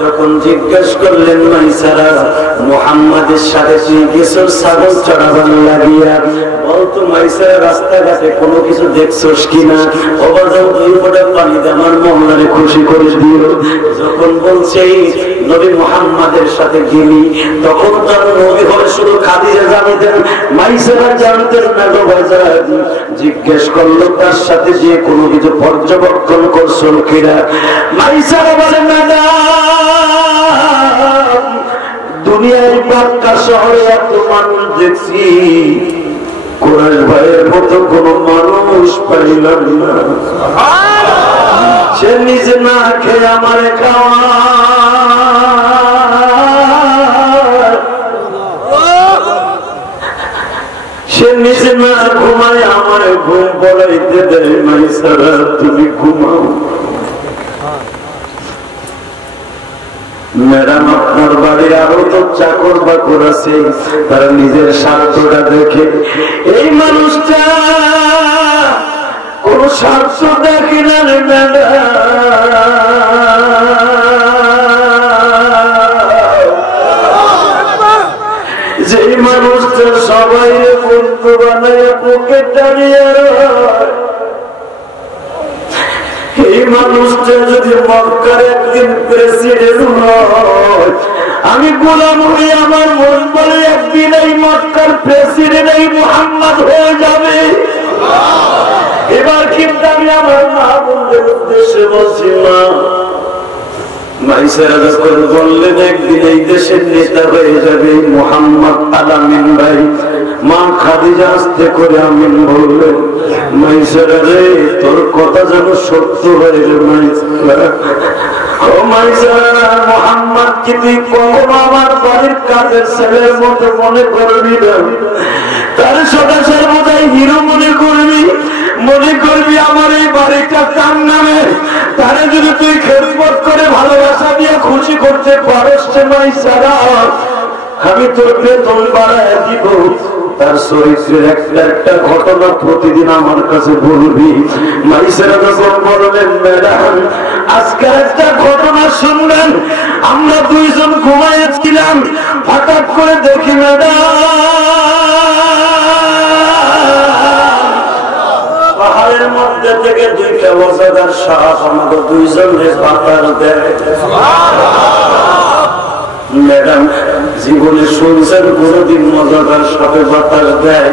যখন জিজ্ঞেস করলেন মাইসারা, মুহাম্মাদের সাথে তুই কিছু ছাগল চড়াবার লাগিয়া বলতো মাইসারা রাস্তাঘাটে কোনো কিছু দেখছোস কিনা, অবাধন দুই ফোঁটা পানিতে আমার মহলারে খুশি করে দিও। যখন বলছে নবী মুহাম্মাদের সাথে গেলি, তখন তার নবী হলে শুধু খাদিজা জানতেন, মাইসারা জানতেন না গো বাজার। জিজ্ঞেস করলো তার সাথে যে কোনো কিছু পর্যবেক্ষণ করছো কিনা। মাইসারা বলে ম্যাডাম, দুনিয়ায় মক্কা শহরে এত মানুষ দেখছি, কুরাইশ ভাইয়ের মতো কোন মানুষ পাইলাম না। সে নিজে না খেয়ে আমারে খাওয়া, সে নিজে না ঘুমায় আমারে ঘুম পড়াইতে দেয়। মাইসারা তুমি ঘুমাও। ম্যাডাম আপনার বাড়ির আরো তো চাকর বাকর আছে, তারা নিজের স্বার্থটা দেখে। এই মানুষটা কোন স্বার্থ দেখে না রে ম্যাডাম। যে মানুষটা সবাই বন্ধু বানায় পকেট দাঁড়িয়ে, এই মানুষটা যদি মক্কার একদিন প্রেসিডেন্ট হয়, আমি গোলাম হই, আমার মন বলে একদিন এই মক্কার প্রেসিডেন্ট এই মুহাম্মদ হয়ে যাবে। এবার কিন্তু আমি আমার মা বোনদের উদ্দেশ্যে বলছি, মা মাইসারা যখন বললেন একদিন এই দেশের নেতা হয়ে যাবে মুহাম্মদ আলামিন ভাই, মা খাদিজা আস্তে করে আমিন বললেন। মাইসারা রে, তোর কথা যেন সত্য হয়ে রে মাইসারা। ও মাইসারা, মুহাম্মদ কি তুই কখনো আমার বাড়ির কাজের ছেলের মতো মনে করবি না? তার সদা সর্বদাই হিরো মনে করবি, মনে করবি আমার এই বাড়িটা তার নামে। তারে যদি তুই খেদমত করে ভালোবাসা দিয়ে খুশি করতে পারস, মাইসারা আমি তোর বেতন বাড়ায় দিব। তার চরিত্রের একটা একটা ঘটনা প্রতিদিন আমার কাছে বলবি। মাইসারা যখন বললেন, ম্যাডাম আজকে একটা ঘটনা শুনলেন, আমরা দুইজন ঘুমাইছিলাম, হঠাৎ করে দেখি ম্যাডাম পাহাড়ের মধ্যে থেকে দুইটা বছর সাপ আমাদের দুইজনের বাতাস দেয়। ম্যাডাম জীবনে শুনছেন কোনদিন মজাদার সাপে বাতাস দেয়?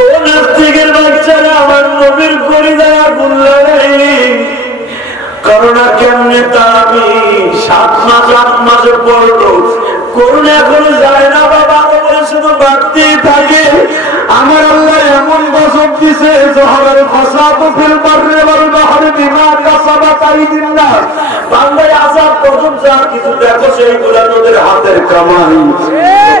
ও নাস্তিকের বাচ্চারা, আমার নবীর কলিজায় আগুন লাগাই। করোনা কেমনে তা আমি 7 মাস 8 মাসে পড়লো, করোনা এখনো যায় না বাবা, শুধু বাড়তেই থাকে। আমার আল্লাহ এমন গজব দিছে, জহরের ফাসাদ ফিল বাররি ওয়াল বাহরি বিমা কাসাবাত আইদিন নাস। বান্দায় আযাব গজব যা কিছু দেখো সেইগুলা তোদের হাতের কামাই।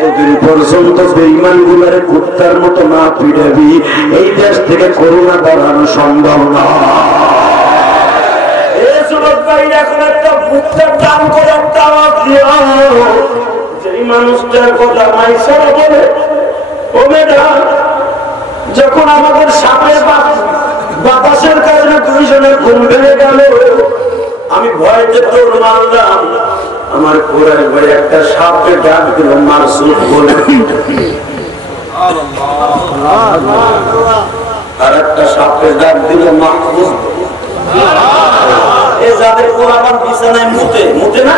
ওদের পর্যন্ত বেঈমানগুলারে কুত্তার মতো না পিটাবি, এই দেশ থেকে করোনা বাড়ানো সম্ভব না। এই যুবক ভাইরা এখন একটা ভুট্টার দাম করে একটা আওয়াজ দিও। যেই মানুষটার কথা মাইসারা বলে, ও ম্যাডাম যখন আমাদের সাপের বাতাসের কারণে দুইজনের ঘুম ভেঙে গেল, আমি ভয়তে তোর মারলাম। আমার কোরআন ভাই একটা সাপকে ডাক দিল মারসুদ বলে, আর একটা সাপকে ডাক দিল মাহফুজ। এ যাদের কোরআন বিছানায় মুতে মুতে না,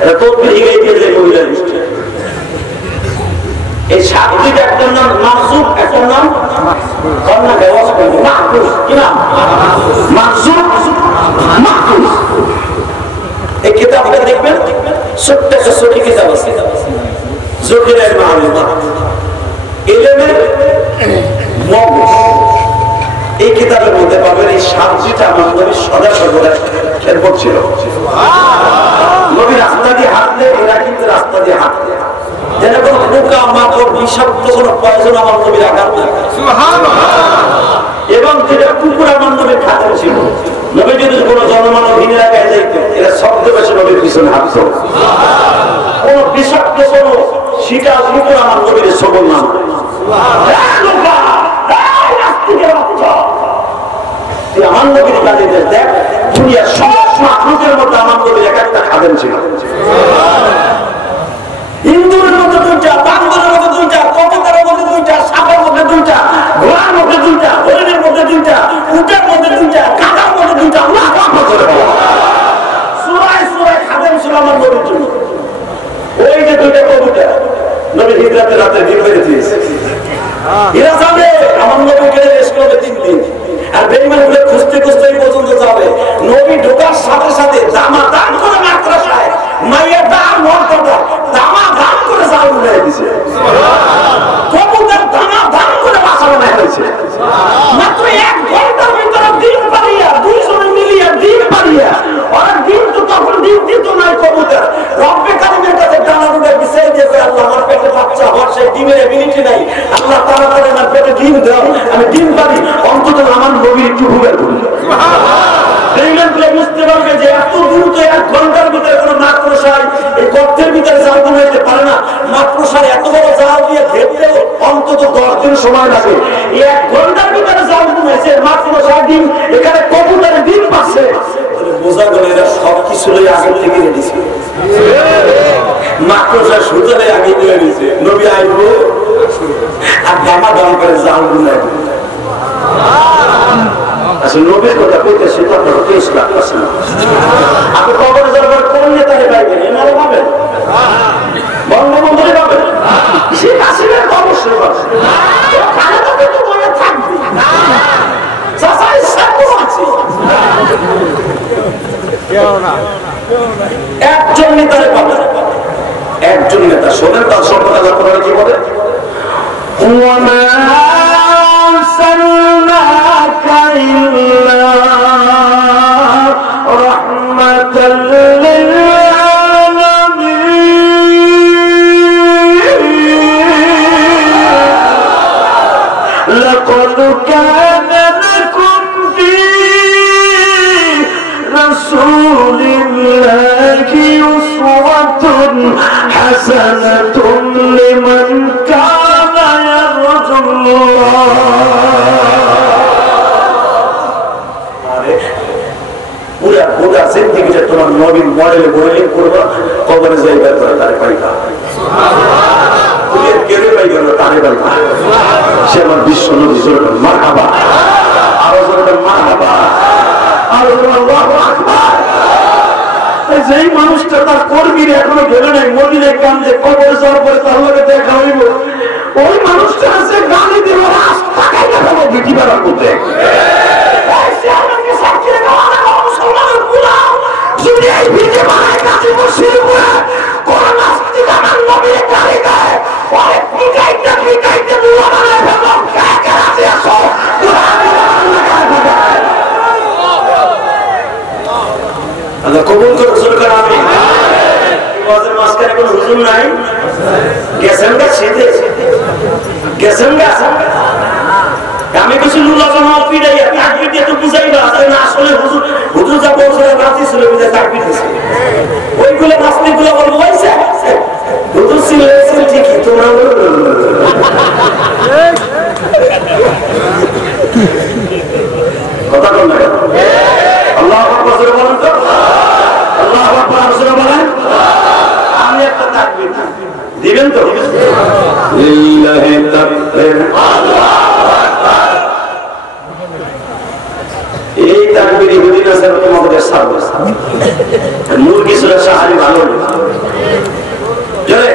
এটা তো ভেঙে গেছে মহিলা দৃষ্টি। এই সাপটির একটা নাম মাহজুব, একটা নাম মাহফুজ। কি নাম? মাহজুব, মাহফুজ। এই কিতাবটা দেখবেন, ছোট্ট একটা ছোট কিতাব আছে, জকিরের মাহমুদ ইলমের মগজ। এই কিতাবের মধ্যে পাবেন এই সাপটিটা আমার নবী সদা সর্বদা খেদমত ছিল। নবী রাস্তা দিয়ে হাঁটলে এরা কিন্তু রাস্তা দিয়ে হাঁটলে, যেন কোন পোকা মাকড় বিষাক্ত কোন পয়জন আমার নবীর আঘাত না। এবং যেটা কুকুর আমার নবীর খাতে ছিল, নবী যদি কোন জনমানবহীন এলাকায় যাইত, এরা শব্দ বেশি নবীর পিছনে হাঁটত। কোন বিষাক্ত কোন শিকার কুকুর আমার নবীর সবল নাম। আমার নবীর কাজে দেখ, দুনিয়ার সমস্ত মানুষের মধ্যে আমার নবীর একাত্ম খাদেম ছিল। ইন্দুরের মধ্যে দুইটা, বান্দরের মধ্যে দুইটা, কবুতরের মধ্যে দুইটা, সাপের মধ্যে দুইটা, ঘোড়ার মধ্যে দুইটা, হরিণের মধ্যে দুইটা, উটের মধ্যে দুইটা, কাকার মধ্যে দুইটা। আল্লাহু আকবার করে বলো। সূরায় সূরায় খাদেম ছিল আমার নবীর জন্য। ওই যে দুইটা কবুতর নবী হিজরতের রাতে দিন বেড়ে দিয়েছে। এরা যাবে আমার নবীকে রেস করবে 3 দিন। আর বেঈমানগুলো খুঁজতে খুঁজতে এই পর্যন্ত যাবে। নবী ঢোকার সাথে সাথে দামা দাম করে মাদ্রাসায় মাইয়া দাম মর্তবা দামা দাম করে জাল উড়িয়ে দিয়েছে। কবুতর দামা দাম করে বাসা বানায় হয়েছে। মাত্র 1 ঘন্টার ভিতরে দিন পারিয়া 2 জনে মিলিয়ে দিন পারিয়া। আর দিন তো তখন দিন দিত না কবুতর। রব্বে কারিমের কাছে ডানা উড়ে বিছাই দিয়েছে, আল্লাহ আমার পেটে বাচ্চা হওয়ার সেই ডিমের এবিলিটি নাই। আল্লাহ তাড়াতাড়ি আমার পেটে ডিম দাও, আমি ডিম পারি, অন্তত আমার নবীর একটু ভুগের করি। বেঈমানগুলো বুঝতে পারবে যে এত দ্রুত 1 ঘন্টার ভিতরে কোনো মাকড়সায় এই গর্তের ভিতরে জাল বানাইতে পারে না। মাকড়সার এত বড় জাল দিয়ে ঘেরতে অন্তত 10 দিন সময় লাগে। 1 ঘন্টার ভিতরে জাল বানাইছে, মাকড়সার ডিম এখানে কবুতরের ডিম পাচ্ছে। বোঝা গেল এরা সব কিছু আগে থেকে রেডি ছিল। মাকড়সার সুতরাং আগে দিয়ে দিয়েছে, নবী আইব আর দামা দাম করে জাল বানাইব। আসলে নবীর কথা কইতেছি তো আপনার কেস লাগতেছে না। আপনি কবরে যাবার কোন নেতারে পাইবেন? এনারে পাবেন, বঙ্গবন্ধুরে পাবেন, শেখ হাসিনার অবশ্যই পাবেন, খালেদাকে তো মনে থাকবে, চাচা ইসলাম আছে। একজন নেতারে পাবেন, একজন নেতা। শোনেন তার সম্পর্কে আল্লাহ কোরআনে কি বলে? لقد كان لكم في رسول الله أسوة حسنة لمن كان يرجو الله. পুরা জিন্দেগিটা তোমার নবীর মডেলে মডেলিং করবা, কবরে যাইবার করে তারে পাইবা। কেড়ে পাই গেল তারে পাইবা। সে আমার বিশ্ব নবী জোরে মারহাবা, আরো জোরে মারহাবা, আরো জোরে আল্লাহু আকবার। যেই মানুষটা তার কর্মীর এখনো ভেবে নাই মদিনে কান্দে, কবরে যাওয়ার পরে তার লগে দেখা হইব, ওই মানুষটা আছে গালি দিব রাস্তা খাইতে পাবো বিটি বেড়া করতে। যদি এই বিটি বানায় কাছে বসে কোন নাস্তিক আমার নবীর গালি দেয়, অনেক পিটাইতে পিটাইতে বুয়া বানায় ফেলব। কাকে রাজি আছো? আল্লাহ কবুল করে হুজুর করে আমি ওয়াজের মাঝখানে কোন হুজুর নাই, গেছেন গা শীতে, গেছেন গা। আমি কিছু লুলা জমা পিড়াইয়া তাকবীর দিয়ে তো বুঝাইবা না, আসলে হুজুর হুজুর যা বলছে রাতে ছিল বুঝে তাকবীর দিছে। ওইগুলো নাস্তিকগুলো বলবো হইছে হুজুর ছিল ঠিকই, তোমরা কথা বল না। আল্লাহু আকবার জোরে বলেন তো, আল্লাহু আকবার জোরে বলেন। আমি একটা তাকবীর দিবেন তো? লিল্লাহি তাকবীর, আল্লাহু আকবার। এই তাকবীর ইহুদি নাসারা তোমাদের সাথে মুরগি সূরা শাহরি ভালো জোরে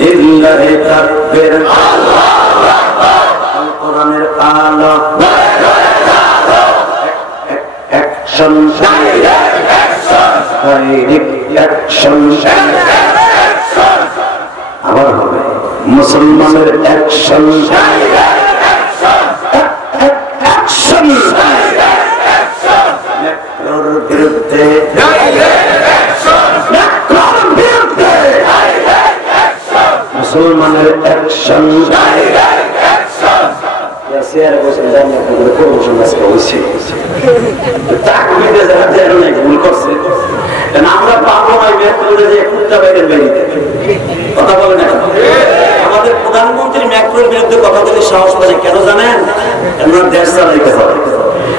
লিল্লাহি তাকবীর, আল্লাহু আকবার। কোরআনের আলো action, direct action, direct action, আবার হবে মুসলমানের action, direct action, action, direct action, নেকড়ের বিরুদ্ধে ডাইরেক্ট অ্যাকশন, নেকড়ের বিরুদ্ধে ডাইরেক্ট অ্যাকশন, মুসলমানের অ্যাকশন, ডাইরেক্ট অ্যাকশন। ইয়াসিয়ারে বসে জানি আপনাদের প্রমোশন আজকে হইছে, তাকবীরে যারা দেন নাই ভুল করছে, আমরা পাবো না মেট্রোতে যে কুত্তা বাইরের বেরিয়ে কথা বলে না। আমাদের প্রধানমন্ত্রী মেট্রোর বিরুদ্ধে কথা বলে সাহস পায় কেন জানেন? আমরা দেশ চালাইতে হবে।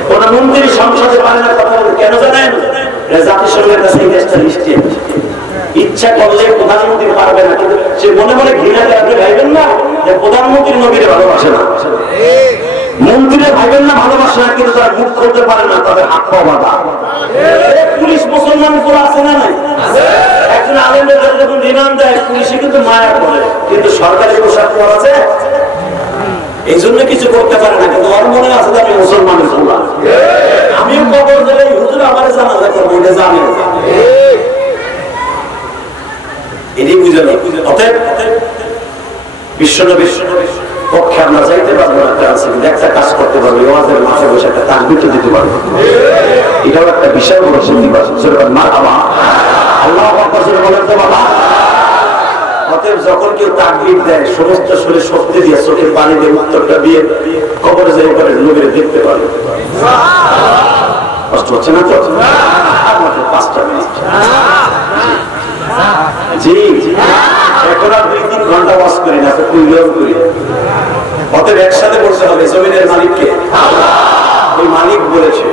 প্রধানমন্ত্রী সংসদে পারে না কথা বলতে কেন জানেন? জাতিসংঘের কাছে এই দেশটা লিস্টে ইচ্ছা করলে প্রধানমন্ত্রী পারবে না, কিন্তু সে মনে মনে ঘৃণা করে। আপনি ভাইবেন না যে প্রধানমন্ত্রীর নবীরে ভালোবাসে না, মন্ত্রীরা ভাইবেন না ভালোবাসে না, কিন্তু তারা মুখ করতে পারে না, তাদের হাত পা বাঁধা। পুলিশ মুসলমান পুরো আছে না নাই? একজন আলেমের যখন রিমান্ড দেয় পুলিশে কিন্তু মায়া করে, কিন্তু সরকারি পোশাক পরা আছে এই জন্য কিছু করতে পারে না, কিন্তু ওর মনে আছে আমি মুসলমানের পোলা, আমিও কবর দেবে হুজুর আমার জানাজা করবো, এটা জানে এটাই বুঝে না। অতএব বিশ্বনবীর পক্ষে আমরা যাইতে পারবো না, একটা কাজ করতে পারবো, ওয়াজের মাথায় বসে একটা তাকবীর দিতে পারবো, এটাও একটা বিশাল বড় সিদ্ধিবাদ। মারহাবা, আল্লাহু আকবার বলেন তো বাবা। অতএব যখন কেউ তাকবীর দেয় সমস্ত শরীর শক্তি দিয়ে চোখের পানি দিয়ে উত্তরটা দিয়ে কবরে যাই করে নবীরে দেখতে পারে। কষ্ট হচ্ছে না তো? আমাদের 5টা মিনিট। জি এখন আর 2-3 ঘন্টা ওয়াজ করি না, করি। অতএব একসাথে বলতে হবে জমিনের মালিককে। ওই মালিক বলেছে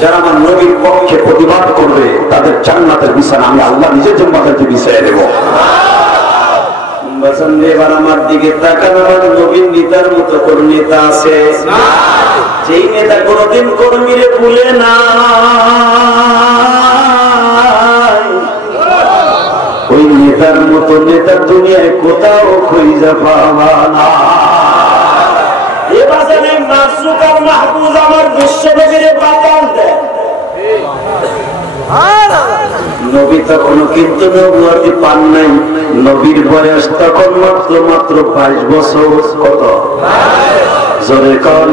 যারা আমার নবীর পক্ষে প্রতিবাদ করবে তাদের জান্নাতের বিছানা আমি আল্লাহ নিজের জিম্মাদারিতে বিছাইয়ে দেব। এবার আমার দিকে তাকান, আমার নবীন নেতার মতো কোন নেতা আছে যেই নেতা কোনদিন কর্মীরে ভুলে না? ওই নেতার মতো নেতা দুনিয়ায় কোথাও খুঁজে পাবা না। এবার জানেন মাসুক আর মাহফুজ আমার বিশ্ব নবীরে বাতাস দেয়। নবী তখন কিন্তু নবুয়তি পান নাই, নবীর বয়স তখন মাত্র 22 বছর। কত? জোরে কর।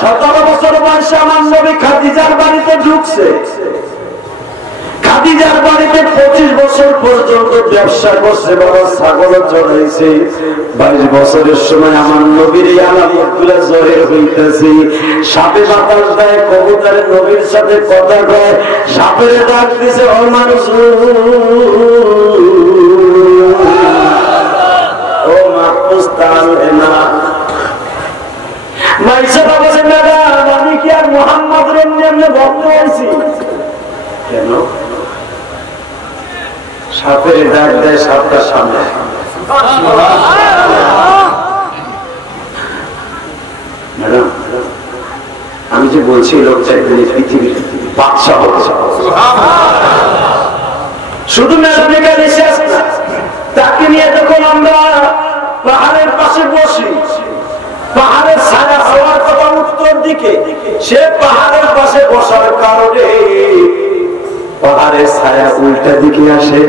17 বছর বয়সে আমার নবী খাদিজার বাড়িতে ঢুকছে। খাদিজার বাড়িতে 25 বছর পর্যন্ত ব্যবসা করছে, বাবা ছাগল চড়াইছে। 22 বছরের সময় আমার নবীর আলামত গুলা জহির হইতেছে। সাপে বাতাস দেয়, কবুতরের নবীর সাথে কথা কয়, সাপের ডাক দিছে ও মানুষ, ও মাহফুজ তাহলে না মাইশা বলেন ম্যাডাম আমি কি আর মোহাম্মদের এমনি ভক্ত হয়েছি? কেন? সাপের ডাক দেয়, সাপটার সামনে। ম্যাডাম আমি যে বলছি লোকটা পৃথিবীর বাদশা হচ্ছে, শুধু ম্যাডামের শেষ না, তাকে নিয়ে যখন আমরা পাহাড়ের পাশে বসি, পাহাড়ের ছায়া হওয়ার কথা উত্তর দিকে, সে পাহাড়ের পাশে বসার কারণে পাহাড়ের ছায়া উল্টা দিকে আসে।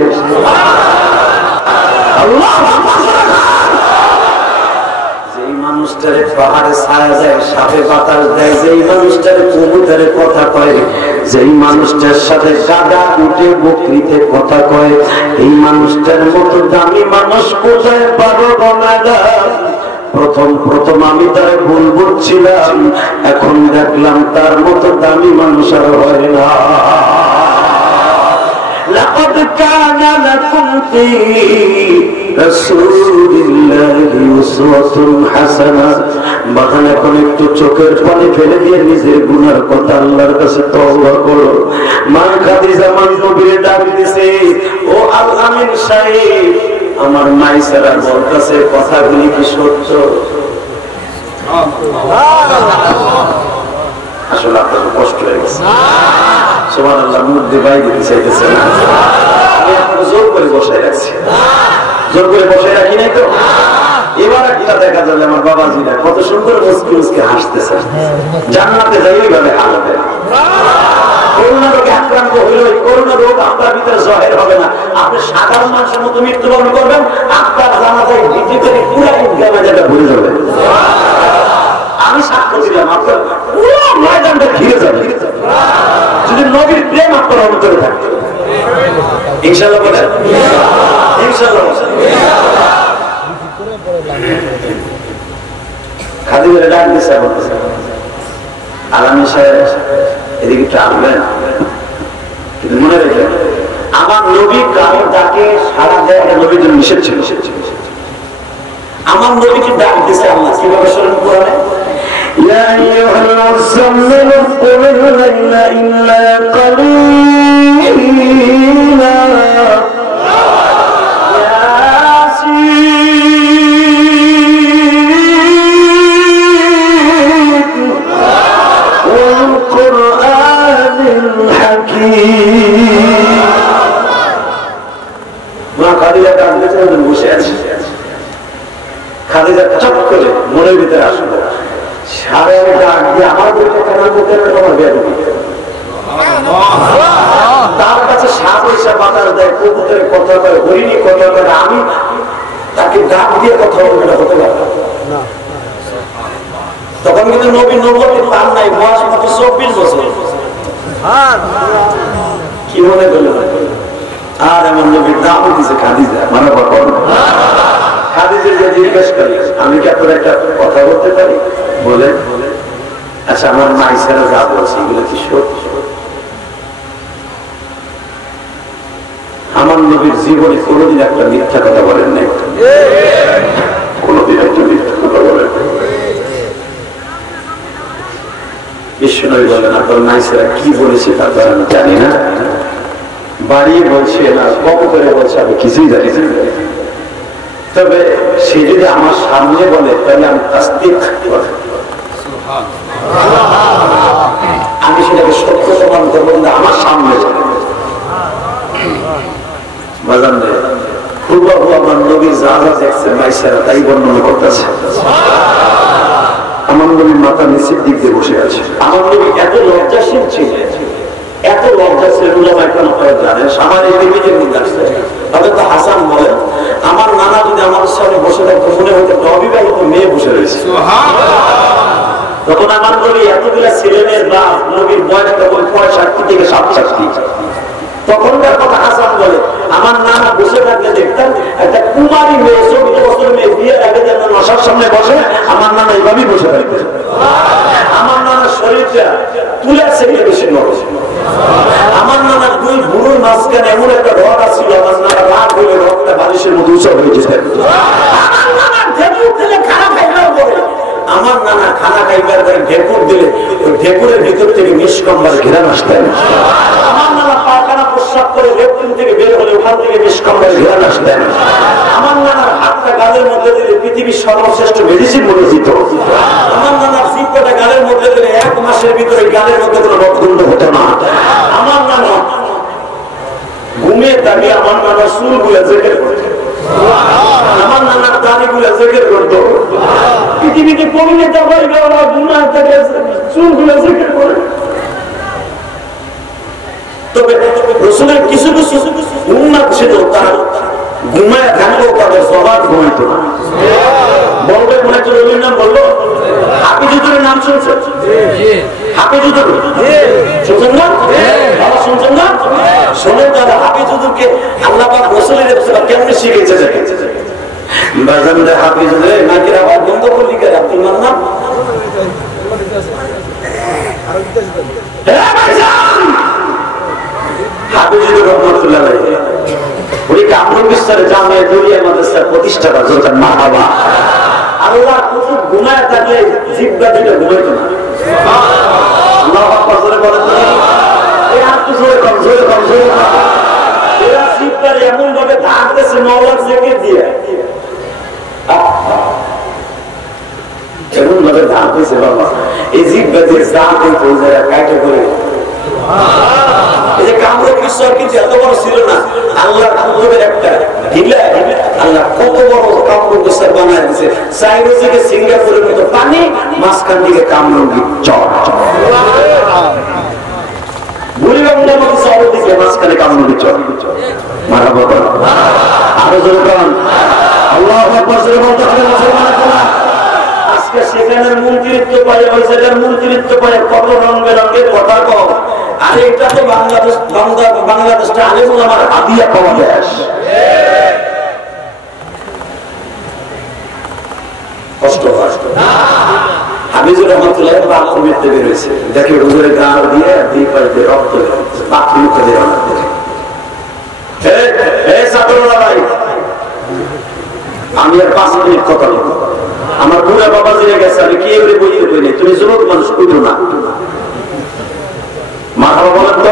যেই মানুষটারে পাহাড়ে ছায়া যায়, সাপে বাতাস দেয়, যেই মানুষটারে কবুতরে কথা কয়, যেই মানুষটার সাথে গাদা উঠে বকরিতে কথা কয়, এই মানুষটার মতো দামি মানুষ কোথায় পাবো ম্যাডাম? প্রথম আমি তার ভুল বুঝছিলাম, এখন দেখলাম তার মতো দামি মানুষ আর হয় না। لقد كان لكم في رسول الله أسوة حسنة। বাগান এখন একটু চোখের পানি ফেলে দিয়ে নিজের গুনার কথা আল্লাহর কাছে তওবা করো। মা খাদিজা মান নবীর ডাক দিছে, ও আল আমিন সাহেব আমার মাইসারা বলতেছে কথাগুলি কি সত্য? আসলে আপনার কষ্ট হয়ে গেছে, সুবহানাল্লাহ, মুখ দিয়ে বাইরে দিতে চাইতেছে না। আমি আপনাকে জোর করে বসায় রাখছি, জোর করে বসায় রাখি নাই তো। এবার একটা দেখা যাবে আমার বাবাজিরা কত সুন্দর মুস্কি মুস্কি হাসতেছে, জান্নাতে যাই ওইভাবে হাসবে। করোনা রোগে আক্রান্ত হইল, এই করোনা রোগ আপনার ভিতরে জহের হবে না, আপনি সাধারণ মানুষের মতো মৃত্যুবরণ করবেন, আপনার জানাজায় ভিজিটের পুরা ইনকামে যেটা ভুলে যাবে। আমি সাক্ষ্য দিলাম আপনার পুরো ময়দানটা ঘিরে যাবে যদি নবীর প্রেম আপনার অন্তরে থাকে। ইনশাআল্লাহ বলেন, ইনশাআল্লাহ। খাদিজার ডাক দিছে, বলতেছে আলামী সাহেব এদিকে একটু আসবেন, কিন্তু মনে রেখে আমার নবী কারো ডাকে সারা দেয়, নবীর জন্য নিষেধ ছিল। আমার নবীকে ডাক দিছে আল্লাহ কিভাবে শরণ কোরআনে, ইয়া আইয়ুহাল মুযাম্মিল قم الليل إلا قليلا ياسين والقرآن الحكيم মা খাদিজা কাঁদতে চাইলেন, বসে আছে। খাদিজা চট করে মনের ভিতরে আসলো, সাড়ে ডাক দিয়ে আমাদেরকে কেন করতে হবে তোমার বেয়াদবি? তার কাছে 7 পয়সা বাতাস দেয়, কবুতরের কথা কয়, হরিণী কথা কয়, আমি তাকে ডাক দিয়ে কথা বলবে না, হতে পারে না। তখন কিন্তু নবী নবুয়ত পান নাই, বয়স মাত্র 24 বছর। কি মনে করলেন? আর আমার নবীর নাম দিয়েছে খাদিজা, মানে খাদিজা যে জিজ্ঞেস করি, আমি কি আপনার একটা কথা বলতে পারি? বলে, আচ্ছা আমার মাইসেরা যা বলছে এগুলো কি সত্য? আমার নবীর জীবনে কোনোদিন একটা মিথ্যা কথা বলেন নাই, কোনোদিন একটা মিথ্যা কথা বলেন নাই। বিশ্বনবী বলেন, আপনার মাইসেরা কি বলেছে তা তো আমি জানি না, বাড়িয়ে বলছে না কম করে বলছে আমি কিছুই জানি না, তবে সে যদি আমার সামনে বলে তাহলে আমি তাসদীক করব, আমি সেটাকে সত্য প্রমাণ করবো, কিন্তু আমার সামনে বলে বাজান রে হুবহু আমার নবীর যা যা দেখছে মাইসেরা তাই বর্ণনা করতেছে। আমার নবীর মাথা নিচের দিক দিয়ে বসে আছে। আমার নবী এত লজ্জাশীল ছিলেন, এত লজ্জাশীল, উলামা কেন জানেন, সামাজিক বিবেকের মধ্যে আসছে। তবে তো হাসান বলেন, আমার নানা যদি আমাদের সামনে বসে থাকতো মনে হতো অবিবাহিত মেয়ে বসে রয়েছে। তখন আমার নবী এতগুলা ছেলেমেয়ের বাপ, নবীর বয়স তখন 65 থেকে 67। তখনকার কথা হাসান বলে, আমার নানা বসে থাকলে দেখতাম একটা কুমারী মেয়ে, 14 বছর মেয়ে, বিয়ের আগে যেন নশার সামনে বসে, আমার নানা এইভাবেই বসে থাকবে। আমার নানার শরীরটা তুলে থেকে বেশি নরম। আমার নানার 2 ভুরুর মাঝখানে এমন একটা রড ছিল, আমার নানা রাগ হলে রডটা বালিশের মধ্যে উঁচা হয়ে যেত। আমার নানা খানা খাইবার ঢেকুর দিলে ওই ঢেকুরের ভিতর থেকে নিষ্কম্বার ঘেরান আসতেন। আমার নানা পায়খানা প্রস্রাব করে লেট্রিন থেকে বের হলে ওখান থেকে নিষ্কম্বার ঘেরান আসতেন। আমার নানার হাতটা গালের মধ্যে দিলে পৃথিবীর সর্বশ্রেষ্ঠ মেডিসিন বলে দিত। আমার নানার জিভটা গালের মধ্যে দিলে 1 মাসের ভিতরে গালের মধ্যে কোনো রক্তগন্ধ হতো না। আমার নানা ঘুমিয়ে থাকে, আমার নানা চুল গুলা জেগে করতো, আমার নানার দাড়ি গুলা জেগে করতো। পৃথিবীতে কমিয়ে যাবাই ওরা গুনাহ থেকে চুল গুলা জেগে করে। তবে রাসূলের কিছু কিছু উম্মত ছিল, তারা ঘুমায় থাকলেও তাদের জবান ঘুমাইতো না। বলবে মনে হচ্ছে রবির নাম বললো, হাফিজুদ্দিনের নাম শুনছেন? হাফিজুদ্দিন শুনছেন না? বাবা শুনছেন না? শোনেন দাদা, হাফিজুদ্দিনকে আল্লাহ পাক রাসূলের কেমনে শিখেছে দেখেন। বাজানদের হাফিজুদ্দিন নাকির আবার বন্ধ করলি কে? আব্দুল মান্নান হাফিজুদ্দিন রহমাতুল্লাহ আলাইহি উনি কামরুল বিস্তারে জামিয়া দুরিয়া মাদ্রাসার প্রতিষ্ঠাতা। জোরকার মারহাবা। আল্লাহ কুতুব গুনাহ থাকলে জিহ্বা দুটো ঘুমাইতো না। আল্লাহু আকবার জোরে বলেন তো। এই হাত জোরে কম, জোরে কম, জোরে কম। এরা জিহ্বার এমন ভাবে ধারতেছে মাওলার জিকির দিয়ে, এমন ভাবে ধারতেছে বাবা, এই জিহ্বা দিয়ে জাতে পৌঁছায় কাটে করে। এই যে কামরুল বিস্তার কিন্তু এত বড় ছিল না, আল্লাহর কুতুবের একটা ঢিলা আল্লাহ কত বড় কামরুল বিস্তার বানায় দিয়েছে। সাইরো থেকে সিঙ্গাপুরের মতো পানি, মাঝখান দিকে কামরুল চর, বুড়িগঙ্গার মতো শহর দিকে মাঝখানে কামরুল চর। মারহাবা বলো, আরো জোরে বলেন আল্লাহু আকবার। জোরে বলতে হবে মুসলমানেরা। আজকে সেখানের মন্ত্রিত্ব পায়, ওই জায়গার মন্ত্রিত্ব পায়, কত রং বেরঙের কথা কম। আর এটা তো বাংলাদেশটা আগে আমার হাতিয়া পাওয়া দেশ। কষ্ট কষ্ট হাফিজুর রহমাতুল্লাহ বাথরুমেতে বেরোয়েছে, দেখে রোজের গাল দিয়ে দুই পাশ দিয়ে রক্ত বাথরুম করে আমি আর 5 মিনিট কথা বলবো। আমার বুড়া বাবা জেনে গেছে, আমি কি এবারে বইতে বই নেই, তুমি যুবক মানুষ বুঝো না। মাথা বলেন তো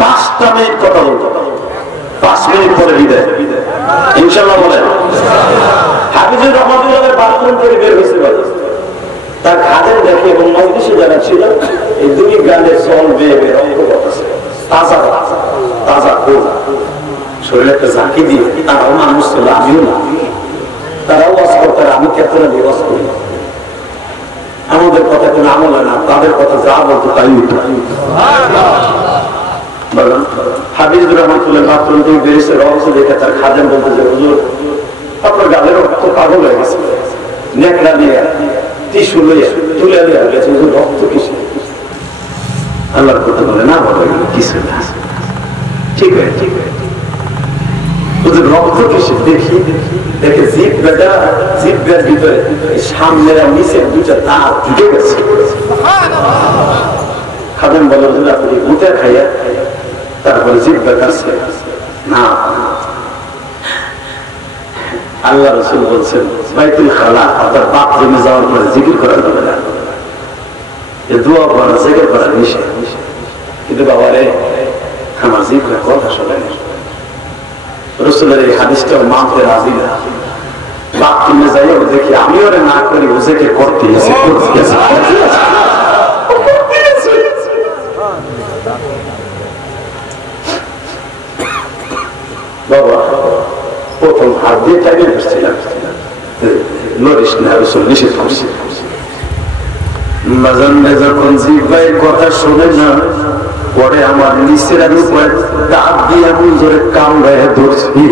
5টা মিনিট কথা বলতো 5 মিনিট পরে বিদায় ইনশাআল্লাহ বলেন হাফিজুর রহমাতুল্লাহ বাথরুম করে বের হয়েছে তার খাদেম দেখে এবং মজলিসে যারা ছিল এই দুই গালে জল বেয়ে বেয়ে রক্ত পড়তেছে তাজা তাজা খুব শরীরে একটা ঝাঁকি দিয়ে তারাও মানুষ ছিল আমিও না তারাও ওয়াজ করতার আমি কেতনা দিয়ে ওয়াজ করি আমাদের কথা কোনো আমল হয় না তাদের কথা যা বলতো তাই হাফিজুর রহমাতুল্লাহ বাথরুম থেকে বেরিয়েছে রহস্য দেখে তার খাদেম বলতে যে হুজুর আপনার গালের রক্ত পাগল হয়ে গেছে নেকড়া দিয়ে টিস্যু লইয়া তুলে দেওয়া গেছে রক্ত কিসে আল্লাহর কথা বলে না বলে কিছু না ঠিক আছে ঠিক আছে রক্ত কিসে দেখি দেখে জিপ বেটা জিপ বের ভিতরে সামনের নিচে দুটা দাঁত ঢুকে গেছে খাদেম বলে আপনি গুতে খাইয়া তারপরে জিপ বেটাচ্ছে না আল্লাহ রাসূল বলছেন বাইতুল খালা অর্থাৎ বাথরুমে যাওয়ার পরে জিকির করা যাবে না এই দোয়া করা জিকির করা নিষেধ কিন্তু বাবা রে আমার জিকির কথা শোনে রাসূলের এই হাদিসটা মানতে রাজি না বাথরুমে যাইও দেখি আমি ওরে না করি ও জিকির করতে এসে বাবা প্রথম হাত দিয়ে টাইমে বসছিলাম লরিস না রসুল নিষেধ করছি যখন জিব্বাই কথা শোনে না পরে আমার নিচের উপরে দাঁত দিয়ে আমি জোরে কামড়ায় ধরছি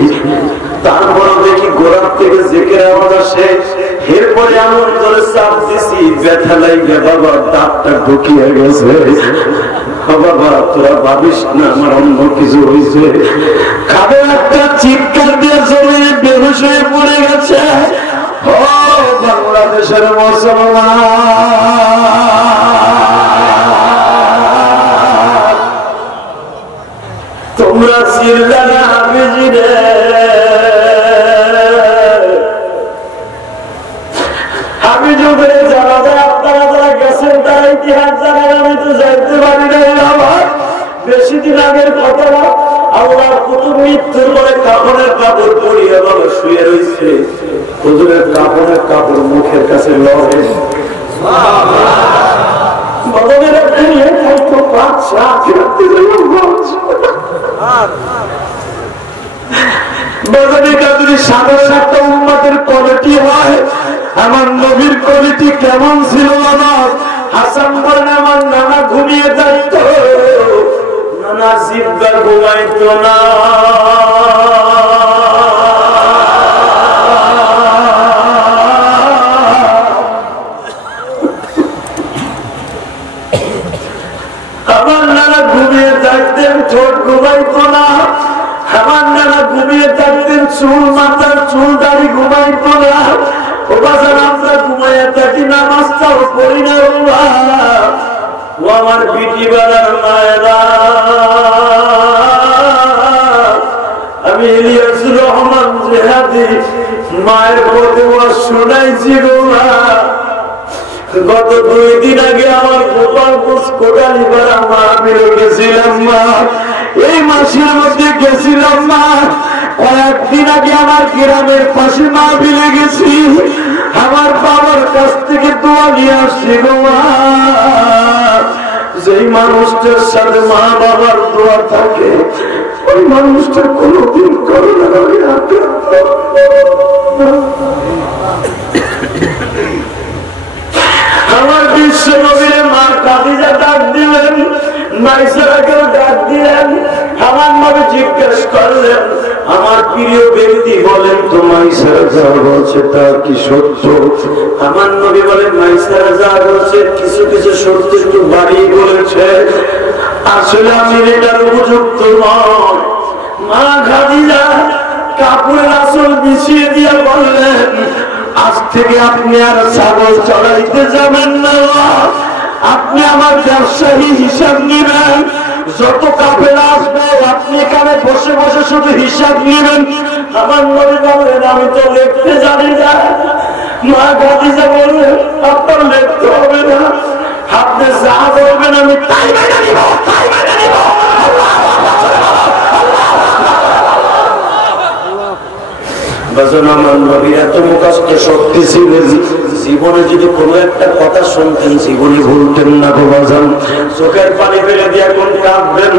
তারপরে দেখি গোড়ার থেকে জেকের আওয়াজ আসে এরপরে এমন জোরে চাপ দিছি ব্যথা লাগে বাবা দাঁতটা ঢুকিয়ে গেছে বাবা তোরা ভাবিস না আমার অন্য কিছু হয়েছে খাবে একটা চিৎকার দিয়ে জমিয়ে বেহুশ হয়ে পড়ে গেছে ও বাংলাদেশের মুসলমান তোমরা চিল্লানা হাফিজি রে হাফিজু করে জানা যায় আপনারা যারা গেছেন তারা ইতিহাস জানেন আমি তো জানতে পারি না আমার বেশি দিন আগের কথা আল্লাহর কুতুব মৃত্যুর পরে কাপড়ের কাপড় পরিয়ে বাবা শুয়ে রয়েছে হুজুরের কাপড়ের কাপড় মুখের কাছে লড়ে বদলের নিয়ে থাকতো বাচ্চা ফিরতে বদলিকা যদি সাধারণ একটা উম্মতের কোয়ালিটি হয় আমার নবীর কোয়ালিটি কেমন ছিল আমার হাসান বলেন আমার নানা ঘুমিয়ে যাইত নানা জিব্বা ঘুমাইত না আমার নানা ঘুমিয়ে থাকতেন ঠোঁট ঘুমাইত না আমার নানা ঘুমিয়ে থাকতেন চুল মাথার চুল দাড়ি ঘুমাইত না ও বাজার আমরা ঘুমাইয়া থাকি নামাজটাও করি না ও আমার বিটি বেলার মায়েরা আমি ইলিয়াসুর রহমান জেহাদি মায়ের পথে শুনাইছি গত 2 দিন আগে আমার গোপালগঞ্জ কোটালীপাড়া মাহফিলে গেছিলাম মা এই মাসের মধ্যে গেছিলাম মা কয়েকদিন আগে আমার গ্রামের পাশে মাহফিলে গেছি আমার বাবার কাছ থেকে দোয়া নিয়ে আসছি গো মা যেই মানুষটার সাথে মা বাবার দোয়া থাকে ওই মানুষটা কোনোদিন করোনা হবে আমার বিশ্ব নবীর মা খাদিজা ডাক দিলেন মাইসারাকেও ডাক দিলেন আমার নবী জিজ্ঞেস করলেন আমার প্রিয় ব্যক্তি বলেন তো মাইসারা যা বলছে তা কি সত্য আমার নবী বলেন মাইসারা যা বলছে কিছু কিছু সত্য একটু বাড়িয়ে বলেছে আসলে আমি এটার উপযুক্ত নয় মা খাদিজা কাপড়ের আসল বিছিয়ে দিয়ে বললেন আজ থেকে আপনি আর ছাগল চড়াইতে যাবেন না আপনি আমার ব্যবসায়ী হিসাব নেবেন যত কাফেলা আসবে আপনি এখানে বসে বসে শুধু হিসাব নেবেন আমার নবী বলেন আমি তো লিখতে জানি না মা খাদিজা বললেন আপনার লিখতে হবে না আপনি যা বলবেন আমি তাই মেনে নিব, তাই মেনে নিব। আমার নবী এত মুখস্থ শক্তি ছিলেন, জীবনে যদি কোনো একটা কথা শুনতেন জীবনে ভুলতেন না গো বাজান। চোখের পানি ফেলে দিয়ে এখন কাঁদবেন।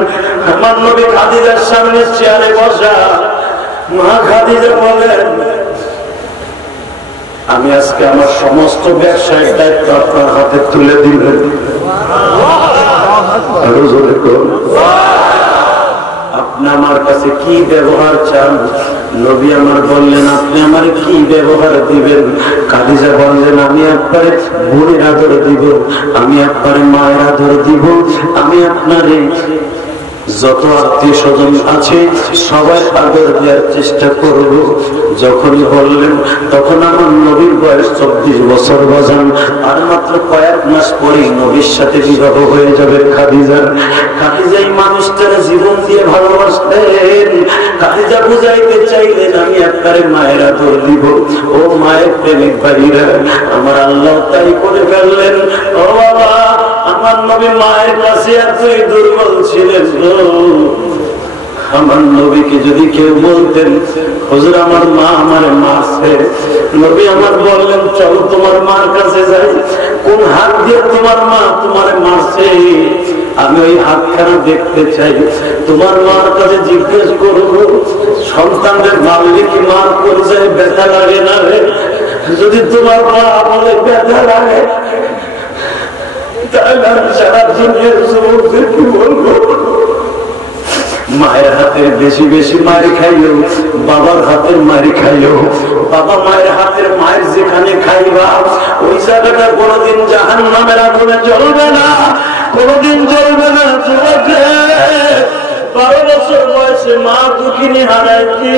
আমার নবী খাদিজার সামনে চেয়ারে বসা, মা খাদিজা বলেন আমি আজকে আমার সমস্ত ব্যবসায়িক দায়িত্ব আপনার হাতে তুলে দিলেন। আপনি আমার কাছে কি ব্যবহার চান? নবী আমার বললেন আপনি আমার কি ব্যবহার দিবেন? খাদিজা বললেন আমি আপনার বোনের আদর দিব, আমি আপনার মায়ের আদর দিব, আমি আপনার যত আত্মীয় স্বজন আছে সবাই আদর দেওয়ার চেষ্টা করব। যখনই বললেন তখন আমার নবীর বয়স 24 বছর বাজান। আর মাত্র কয়েক মাস পরেই নবীর সাথে বিবাহ হয়ে যাবে খাদিজার। খাদিজা এই মানুষটারা জীবন দিয়ে ভালোবাসতেন। খাদিজা বুঝাইতে চাইলেন আমি আপনার মায়ের আদর দিব। ও মায়ের প্রেমিক ভাইরা, আমার আল্লাহ তাই করে ফেললেন। ও বাবা, আমার নবী মায়ের কাছে এতই দুর্বল ছিলেন। আমার নবীকে যদি কেউ বলতেন হুজুর আমার মা আমারে মারছে, নবী আমার বললেন চলো তোমার মার কাছে যাই। কোন হাত দিয়ে তোমার মা তোমারে মারছে আমি ওই হাতখানা দেখতে চাই। তোমার মার কাছে জিজ্ঞেস করবো সন্তানদের মারলে কি মার পরিচয় ব্যথা লাগে না রে? যদি তোমার মা বলে ব্যথা লাগে তাহলে আমি সারা দুনিয়ার যুবকদের কি বলবো? মায়ের হাতের বেশি বেশি মারি খাইও, বাবার হাতের মারি খাইও। বাবা মায়ের হাতের মায়ের যেখানে খাইবা ওই জায়গাটা কোনোদিন জাহান্নামের আগুনে জ্বলবে না, কোনোদিন জ্বলবে না। যুবকে 12 বছর বয়সে মা দুঃখিনী হারাইছি।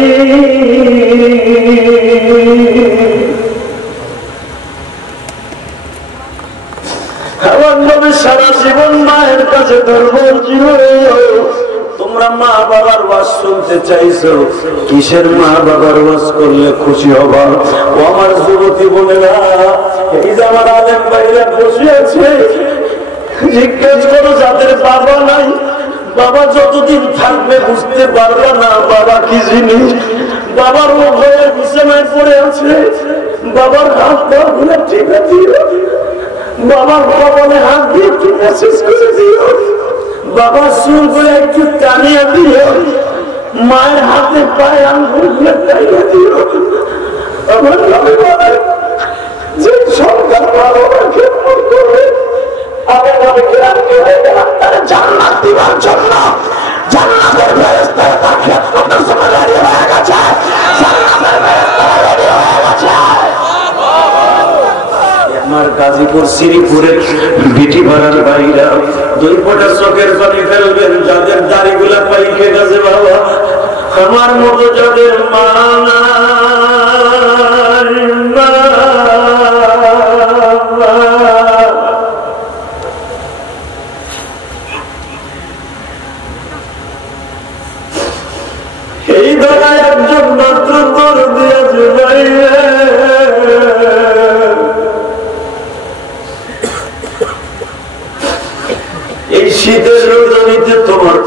আমার নবী সারা জীবন মায়ের কাছে দুর্বল ছিল। তোমরা মা বাবার ওয়াজ শুনতে চাইছো, কিসের মা বাবার ওয়াজ করলে খুশি হবা? ও আমার যুবতী বোনেরা, এই যে আমার আলেম ভাইরা বসে আছে, জিজ্ঞেস করো যাদের বাবা নাই, বাবা যতদিন থাকবে বুঝতে পারবে না বাবা কি জিনিস। বাবার ও ভয়ের বিছানায় পড়ে আছে, বাবার হাত পা গুলো ঠিক দিও, বাবার কপালে হাত দিয়ে একটু মেসেজ করে দিও, বাবার চুল করে একটু টানিয়ে দিও, মায়ের হাতে পায়ে আঙ্গুল গুলো টানিয়ে দিও। আমার নবী বলেন যে সন্তান বাবা খেদমত করবে আমি নবীকে রাখতে হয়ে গেলাম তারা জান্নাত দিবার জন্য। জান্নাতের ফেরেশতারা তার খেদমতের জন্য রেডি হয়ে গেছে, জান্নাতের ফেরেশতারা রেডি হয়ে গেছে। আমার গাজীপুর শ্রীপুরে বিটি ভাড়ার ভাইরা 2 ফোঁটা চোখের পানি ফেলবেন যাদের দাড়িগুলা পাইকে গেছে। বাবা আমার মতো যাদের মা এই ধরায় একজন মাত্র তোর দিয়েছে ভাইরে। এই শীতের রোদনীতে তোমার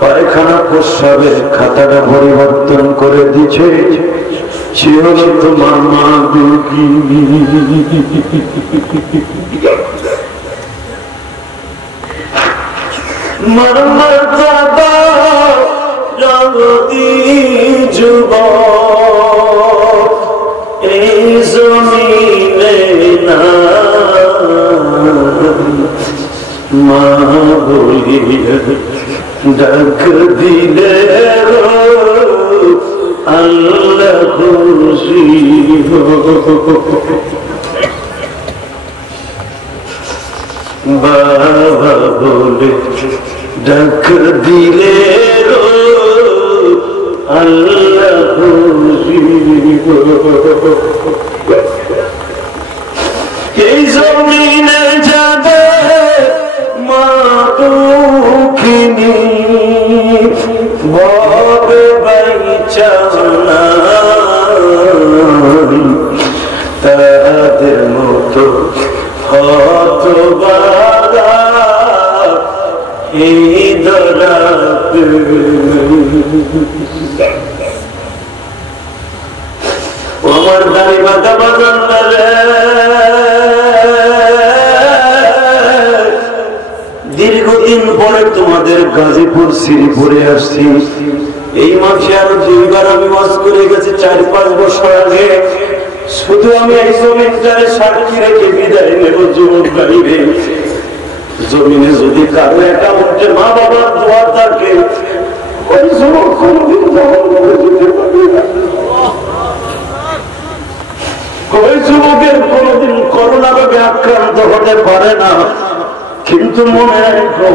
পায়খানা প্রস্রাবের খাতাটা পরিবর্তন করে দিচ্ছে, সে হলো তোমার মা দুঃখী। মর্মতা জগতি যুবক এই জমিনে না মা বলিয়া ডাক দিলে আল্লাহ খুশি। বাবা বলে ডাক দিলে আল্লাহ খুশি। এই জমিনে যাবে মা দুঃখিনী ববে বাইচানা তাদের মতো হতবাগা বানাতে আমার দাড়ি বাঁধা বাজান রে দীর্ঘদিন পরে তোমাদের গাজীপুর শ্রীপুরে আসছি এই মাসে আরো 2 বার আমি ওয়াজ করে গেছি 4-5 বছর আগে শুধু আমি এই জমিনটারে সাক্ষী রেখে বিদায় নেব যুবক ভাইরে জমিনে যদি কারো একাউন্টে মা বাবার দোয়া থাকে ওই যুবক কোনদিন জাহান্নামে যেতে পারবে না ওই যুবকের কোনদিন করোনা রোগে আক্রান্ত হতে পারে না কিন্তু মনে রাখো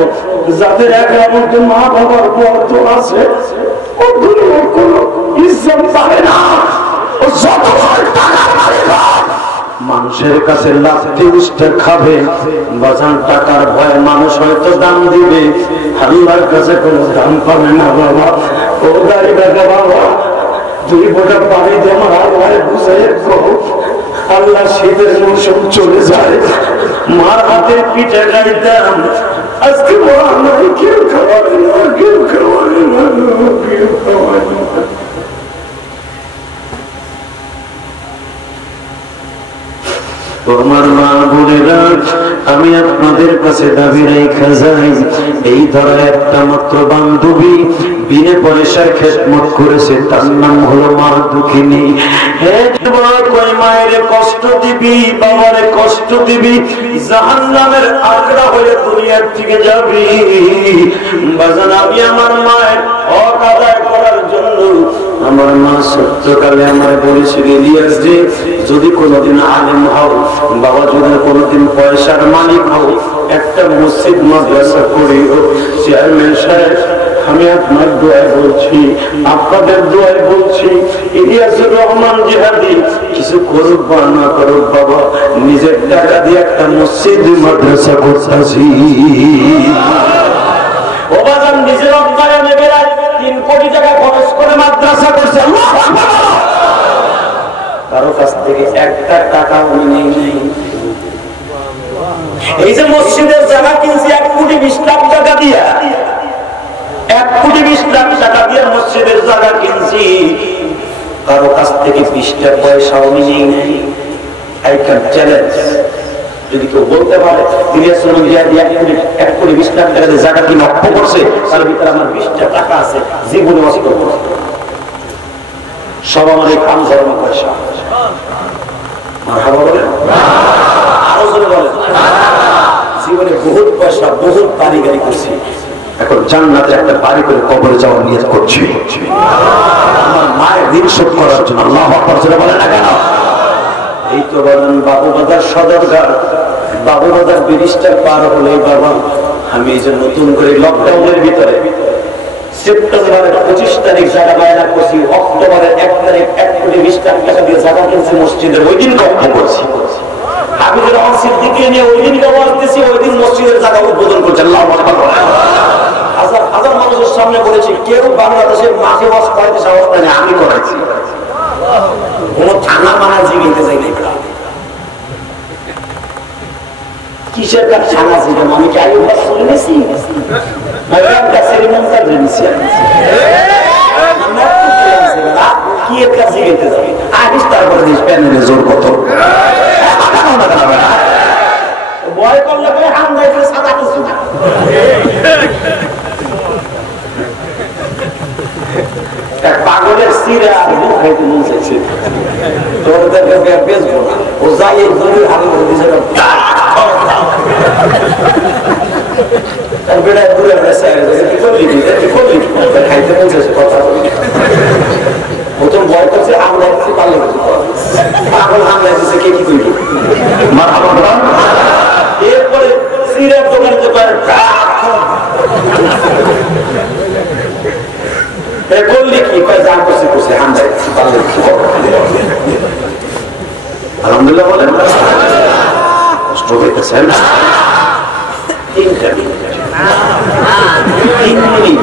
যাদের একাউন্টে মা বাবার বর্ত আছে ওগুলো কোনো ইজ্জত পাবে না ও যত টাকার মালিক মানুষের কাছে লাফতে উঠতে খাবে বাজান টাকার ভয়ে মানুষ হয়তো দাম দিবে আল্লাহর কাছে কোনো দাম পাবে না বাবা ও দাঁড়ি বেটা বাবা 2 ফোঁটা পানি দিয়ে আমার আল্লাহ বুঝাই আল্লাহ শীতের মৌসুম চলে যায় মার হাতে পিঠে খাইতাম আজকে কেউ খাওয়াবে না কেউ খাওয়াবে না কেউ খাওয়াবে না তোমার মা বোনেরা আমি আপনাদের কাছে দাবি রেখে যাই এই ধরা একটা মাত্র বান্ধবী বিনে পয়সায় খেদমত করেছে তার নাম হলো মা দুঃখিনী কই মায়ের কষ্ট দিবি বাবারে কষ্ট দিবি জাহান্নামের আখড়া হয়ে দুনিয়ার থেকে যাবি বাজান আমি আমার মায়ের হক আদায় করার জন্য আমার মা সত্যকালে আমার বলেছিল ইলিয়াস যে যদি কোনোদিন আলেম হও বাবা যদি কোনোদিন পয়সার মালিক হও একটা মসজিদ মাদ্রাসা করিও চেয়ারম্যান সাহেব আমি আপনার দোয়ায় বলছি আপনাদের দোয়ায় বলছি ইলিয়াসুর রহমান জিহাদি কিছু করুক বা না করুক বাবা নিজের টাকা দিয়ে একটা মসজিদ মাদ্রাসা করতেছি ও বাজান নিজের অর্থায়নে বেড়ায় 3 কোটি টাকা খরচ করে মাদ্রাসা করছে কারো কাছ থেকে একটা টাকা উনি নেই এই যে মসজিদের জায়গা কিনছি 1 কোটি 20 লাখ টাকা দিয়া 1 কোটি 20 লাখ টাকা দিয়ে মসজিদের জায়গা কিনছি কারো কাছ থেকে 20টা পয়সা উনি নেই আই ক্যান চ্যালেঞ্জ যদি কেউ বলতে পারে ইলিয়াস রহমান জিহাদি 1 কোটি 20 লাখ টাকা দিয়ে জায়গা কিনে অক্ষ করছে তার ভিতরে আমার 20টা টাকা আছে জীবনে নষ্ট করছে সব আমার এই কাম ধর্ম পয়সা মারহাবা বলেন আরো জোরে বলেন জীবনে বহুত পয়সা বহুত বাড়ি গাড়ি করছি এখন জান্নাতে একটা বাড়ি করে কবরে যাওয়ার নিয়ত করছি আমার মায়ের ঋণ শোধ করার জন্য আল্লাহু আকবার জোরে বলেন না কেন এই তো বলেন বাবুবাজার সদরঘাট বাবুবাজার ব্রিজটা পার হলে বাবা আমি এই যে নতুন করে লকডাউনের ভিতরে সেপ্টেম্বরের 25 তারিখ জায়গা বায়না করছি অক্টোবরের 1 তারিখ 1 কোটি 20 লাখ টাকা দিয়ে জায়গা কিনছি মসজিদের ওই দিন কক্ষ করছি আমি যে রহমান সিদ্দিককে নিয়ে ওই দিন ব্যবহার দিয়েছি ওই দিন মসজিদের জায়গা উদ্বোধন করছি আল্লাহু আকবার হাজার হাজার মানুষের সামনে বলেছি কেউ বাংলাদেশের মাঝে ওয়াজ করাইতে সাহস পায় না আমি করাইছি কোনো থানা মানা জিগিতে যাই নাই কিসের কাজ থানা ছিল আমি কি আগে বাস চলে গেছি গাছের মমতা জেনেছি কি এর কাজ জিগিতে যাবে আহিস তারপরে দিস প্যানেলে জোর কত ভয় করলে পরে হাম যাইতে সাদা কিছু না পাগলের সিরা আর মুখ খাইতে মন চাইছে তোরদেরকে বেচবো না ও যাই এই গরুর হাতে দিয়েছে তার বেড়ায় দূরে খাইতে মন চাইছে কথা প্রথম ভয় করছে আমরা পারলে পাগল হামলা দিচ্ছে কে কি করবো এরপরে সিরার দোকানে করলে কি জান করছে করছে হামদায় আলহামদুলিল্লাহ বলেন কষ্ট হইতেছে না 3 মিনিট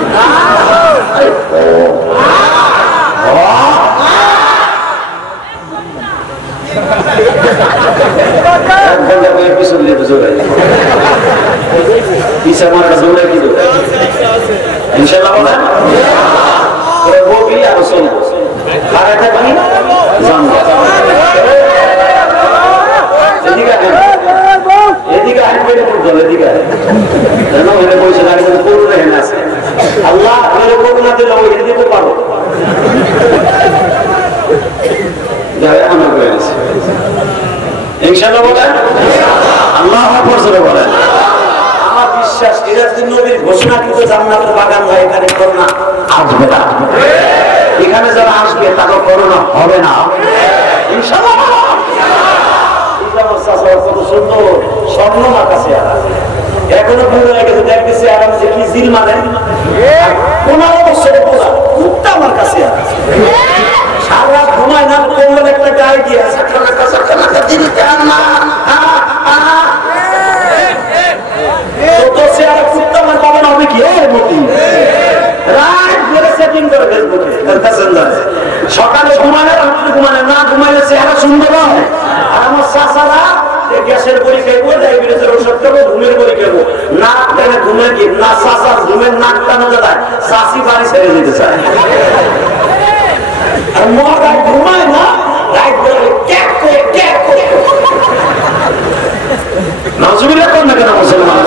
পিছা মারা জোরে কি ইনশাআল্লাহ বলেন ববি আর চলবো আর এটা কি জানবো এদিকে আসবে এদিকে কেন এটা পয়সা লাগে করুন আছে আল্লাহ করুন না দিলে ওই দিতে পারো ইনশাআল্লাহ বলেন আল্লাহু আকবার জোরে বলেন আমার বিশ্বাস এরা যদি নবীর ঘোষণা কিন্তু জান্নাতের বাগান হয় এখানে করোনা আসবে না এখানে যারা আসবে তাকে করোনা হবে না ইনশাআল্লাহ কত সুন্দর স্বর্ণ আমার কাছে এখনো ভুল হয়ে গেছে দেখতেছি আরাম যে কি জিল মানে 15 বছর পোলা মুক্তা আমার কাছে সারা ঘুমায় না কোমল একটা গায়ে দিয়ে সকালে ঘুমালে রাত্রে ঘুমালে না ঘুমাইলে চেহারা সুন্দর হয় আর আমার চাচারা গ্যাসের বড়ি খাইবো ডায়াবেটিসের ওষুধ খাবো ঘুমের বড়ি খাবো নাক টেনে ঘুমে গিয়ে না চাচার ঘুমের নাক টানো যায় চাষি বাড়ি ছেড়ে যেতে চায় আর মরা ঘুমায় না রাইট করে ক্যাক করে ক্যাক করে নাউজুবিল্লাহ কোন না কেন মুসলমান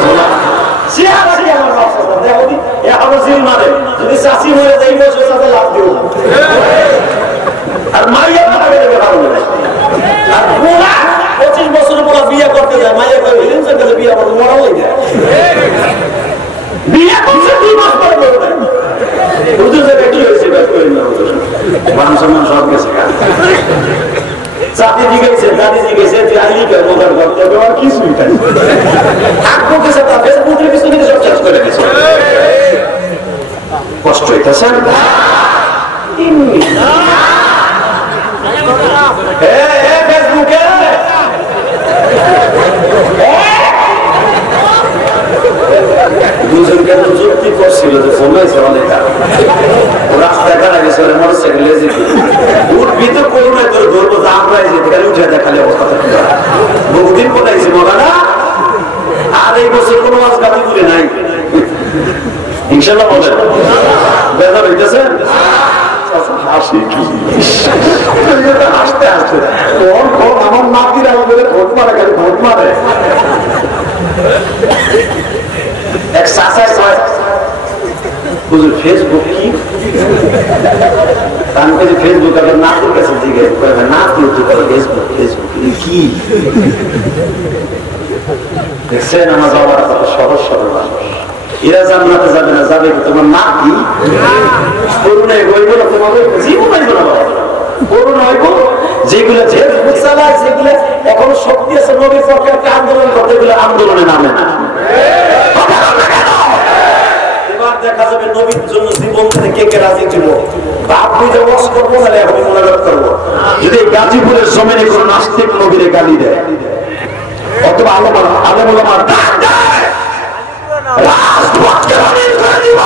চেহারা কি আমার বাচ্চা দেখো দি এখনো জিল মারে যদি চাষি হয়ে যাই বসে সাথে লাভ দিও আর মাইয়া মারা গেলে ভালো না আর পুরা 25 বছর পুরা বিয়ে করতে যায় মাইয়া কই হিলিন সঙ্গে বিয়ে করতে মরা হয়ে যায় বিয়ে করতে 2 মাস পরে বলবে বুঝতে যে কি হয়েছে বাস করেন না মান সম্মান সব গেছে চাকরি জিজ্ঞেসে দাদি জিজ্ঞেসে যে আইলি কে মজার করতে হবে আর কিছুই নাই থাকবো কিছু তা ফেসবুকের পিছনে সব চেঞ্জ করে দিয়েছে কষ্ট হইতেছে ফেসবুকে দুজনকে যুক্তি করছিল যে সময়েছে অনেক রাস্তায় কাটা গেছে মোটরসাইকেলে উঠবি তো করুন তোর ধরবো আমরা যেতে উঠে দেখালে অবস্থা বহুদিন কোথাইছি মগানা আর এই বছর কোনো মাছ গাছি তুলে নাই ইনশাল্লাহ বলেন বেজার হইতেছে হাসতে হাসতে আমার নাতিরা বলে ভোট মারে খালি ভোট মারে এক চাষায় বুঝুন ফেসবুক কি আমি কাছে ফেসবুক আপনার নাতুর কাছে জিজ্ঞেস করবে নাতুর ফেসবুক ফেসবুক কি দেখছেন আমার বাবার কত সহজ সরল মানুষ এরা জান্নাতে যাবে না যাবে তোমার নাতি করুণায় গইব না তোমাদের জীবন হইব না বাবা করুণ হইব যেগুলো ফেসবুক চালায় যেগুলো এখনো শক্তি আছে নবীর পক্ষে একটা আন্দোলন করতে গেলে আন্দোলনে নামে না এবার দেখা যাবে নবীর জন্য জীবন থেকে কে কে রাজি ছিল বাপ বুঝে ওয়াজ করবো না এখন মোনাজাত করবো যদি গাজীপুরের জমিনে কোনো নাস্তিক নবীরে গালি দেয় অথবা আলেম ওলামার ডাক দেয় রাজপথকে আমি করে দিব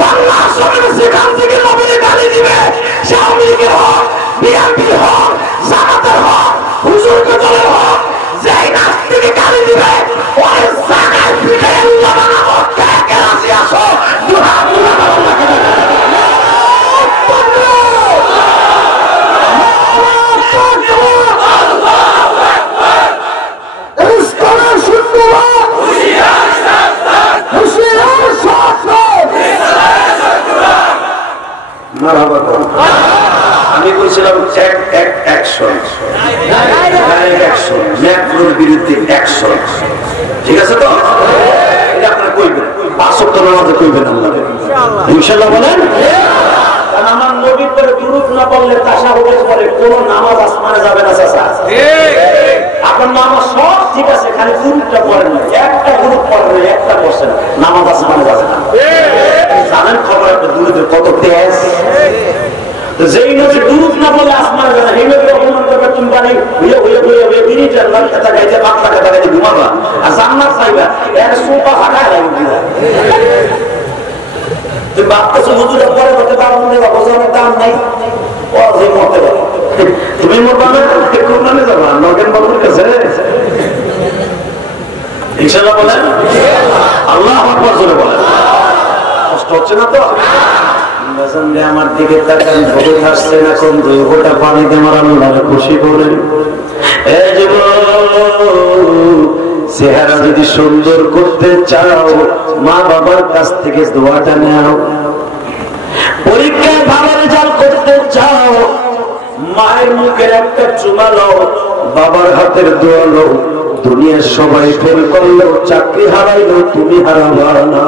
বাংলার জমিনে যেখান থেকে নবীরে গালি দিবে সে আওয়ামী লীগের হোক বিএনপির হোক জামাতের হোক হুজুরকে দলের হোক যেই নাস্তিকে গালি দিবে ওই জায়গায় পিঠে আল্লাহ বানাবো কে কে রাজি আসো আমি বলছিলাম মেট্রোর বিরুদ্ধে অ্যাকশন ঠিক আছে তো এটা আপনারা কইবেন 5 ওয়াক্ত নামাজে কইবেন আল্লাহ ইনশাআল্লাহ বলেন কারণ আমার নবীর পরে দুরূদ না পড়লে তাশাহুদের পরে কোন নামাজ আসমানে যাবে না চাচা আপনার নামাজ সব ঠিক আছে খালি দুরূদটা পড়েন না একটা দুরূদ পড়েন না একটা পড়ছেন নামাজ আসমানে যাবে না জানেন খবর একটা দুরূদের কত তেজ যেই নবী দুরূদ না বলে আসমানে যাবে না এই নবী অপমান করবে তুমি বানি হইয়া হইয়া হইয়া হইয়া বিরিট আল্লাহ কথা গাইতে পাতলা কথা গাইতে ঘুমাবা আর জান্নাত পাইবা এর সোফা ফাটা লাগবে তুমি ভাবতেছো হুজুরে পরে করতে পারবো না বাজারের দাম নাই ও যে মরতে পারো তুমি মরবা না কোরবানি যাবা নগেন বাবুর কাছে ইনশাআল্লাহ বলেন আল্লাহু আকবার জোরে বলেন কষ্ট হচ্ছে না তো? আমার দিকে তাকান, ভোগ আসছে না কোন দুটা পানি দিয়ে আমার আল্লাহ খুশি করেন। এই চেহারা যদি সুন্দর করতে চাও, মা বাবার কাছ থেকে দোয়াটা নাও। পরীক্ষায় ভালো রেজাল্ট করতে চাও, মায়ের মুখের একটা চুমা লও, বাবার হাতের দোয়া লও। দুনিয়ার সবাই ফেল করলেও, চাকরি হারাইলো তুমি হারাবা না।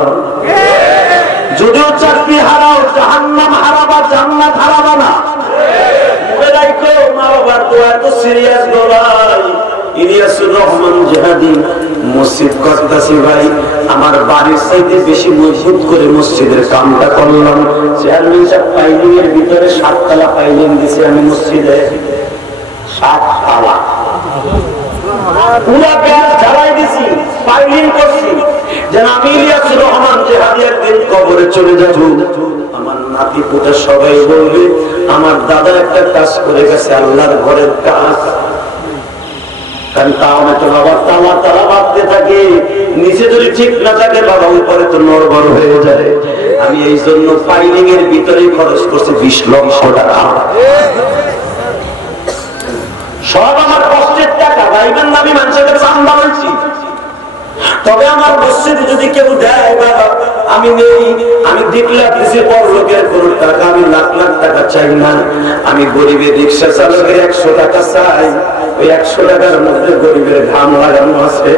যদিও চাকরি হারাও, জাহান্নাম হারাবা, জান্নাত হারাবা না। মনে রাখো, মা বাবার দোয়া এত সিরিয়াস দোয়াই। ইলিয়াসুর রহমান জিহাদি মসজিদ করতেছি ভাই, আমার বাড়ির চাইতে বেশি মজবুত করে মসজিদের কামটা করলাম। চেয়ারম্যান সাহেব পাইলিং এর ভিতরে 7 তলা পাইলিং দিছি আমি মসজিদে, 7 তলা পুরা গ্যাস জ্বালাই দিছি, পাইলিং করছি, যেন আমি ইলিয়াসুর রহমান জিহাদির দিন কবরে চলে যাব। আমার নাতি পুতা সবাই বলবে আমার দাদা একটা কাজ করে গেছে, আল্লাহর ঘরের কাজ। কারণ তাহলে তো বাবা তালা তালা বাঁধতে থাকে, নিচে যদি ঠিক না থাকে বাবা উপরে তো নড়বড় হয়ে যায়। আমি এই জন্য পাইলিং এর ভিতরেই খরচ করছি 20 লক্ষ টাকা। সব আমার কষ্টের টাকা, ভাইবেন না আমি মানুষের চান্দা বলছি। তবে আমার মসজিদে যদি কেউ দেয় বাবা আমি নেই, আমি দেখলাম দিছি বড় লোকের কোন টাকা, আমি লাখ লাখ টাকা চাই না। আমি গরিবের রিক্সা চালকের 100 টাকা চাই। ওই 100 টাকার মধ্যে গরিবের ঘাম লাগানো আছে,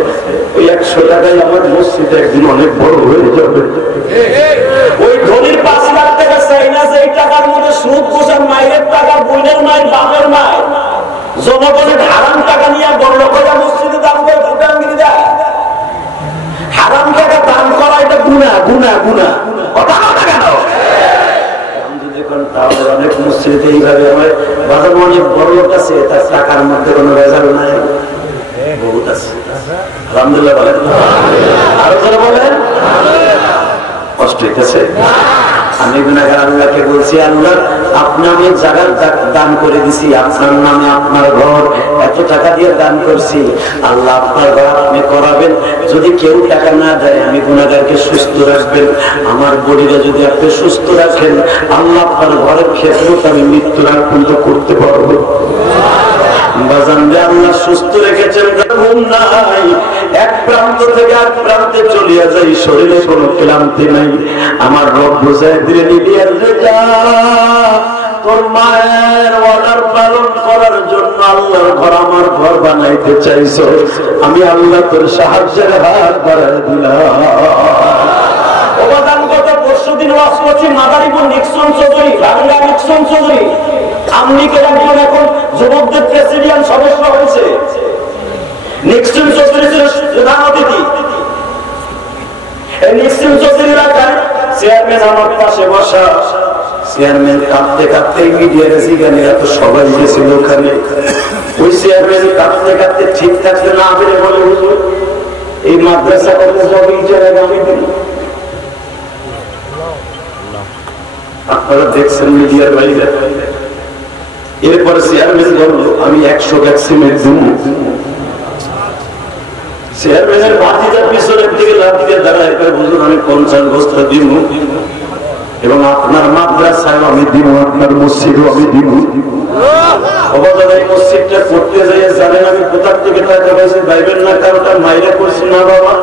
ওই 100 টাকায় আমার মসজিদে একদিন অনেক বড় হয়ে যাবে। ওই ধনীর 5 লাখ টাকা চাই না, যে এই টাকার মধ্যে সুদ বসার মায়ের টাকা, বোনের মায়ের, বাপের মায়ের, জনগণের হারাম টাকা নিয়ে বড় লোকেরা মসজিদে দান করে ভুটানগিরি দেয়। হারাম টাকা দান করা এটা গুনাহ, গুনাহ, গুনাহ। কথা না কেন? তাহলে অনেক মসজিদে এইভাবে আমার বাজার অনেক বড় লোক আছে, তার টাকার মধ্যে কোনো রেজাল্ট নাই, বহুত আছে। আলহামদুলিল্লাহ বলেন, আরো যারা বলেন কষ্ট হইতেছে। আমি গুনাহগার আল্লাহকে বলছি, আল্লাহ আপনি আমি জায়গার দান করে দিছি, আপনার নামে আপনার ঘর এত টাকা দিয়ে দান করছি, আল্লাহ আপনার ঘর আপনি করাবেন। যদি কেউ টাকা না দেয় আমি গুনাহগারকে সুস্থ রাখবেন। আমার বডিটা যদি আপনি সুস্থ রাখেন, আল্লাহ আপনার ঘরের খেদমত আমি মৃত্যুর আগ পর্যন্ত করতে পারবো। আল্লাহ সুস্থ রেখেছেন, ঘুম নাই, এক প্রান্ত থেকে এক প্রান্তে চলিয়া যাই, শরীরে কোনো ক্লান্তি নাই। আমার রব বুঝায় দিলেন, তোর মায়ের অর্ডার পালন করার জন্য আল্লাহর ঘর আমার ঘর বানাইতে চাইছো, আমি আল্লাহ তোর সাহায্যের হাত বাড়ায় দিলাম। গত পরশুদিন ওয়াজ করছি মাদারীপুর নিক্সন চৌধুরী, বাংলা নিক্সন চৌধুরী আমেরিকার একজন এখন যুবকদের প্রেসিডেন্ট সদস্য হয়েছে। নিক্সন চৌধুরী ছিল প্রধান অতিথি। এই নিক্সন চৌধুরী এলাকায় চেয়ারম্যান আমার পাশে বসা, চেয়ারম্যান কাঁদতে কাঁদতে মিডিয়ার জিগানিরা তো সবাই গেছিল ওখানে। ওই চেয়ারম্যান কাঁদতে কাঁদতে ঠিক থাকতে না পেরে বলে, হুজুর এই মাদ্রাসা করতে সব ইজারা আমি দিই। আপনারা দেখছেন মিডিয়ার বাইরে। এরপরে চেয়ারম্যান বলল আমি 100 ব্যাগ সিমেন্ট দিব। চেয়ারম্যানের ভাতিজার পিছনের দিকে লাভ দিয়ে দাঁড়ায়, হুজুর আমি 50 বস্তা দিব, এবং আপনার মাদ্রাসায় আমি দিব, আপনার মসজিদও আমি দিব। মসজিদটা করতে যাই জানেন আমি কোথার থেকে টাকা পাইছি, ভাইবেন না কারোটা মাইরা করছি না বাবা।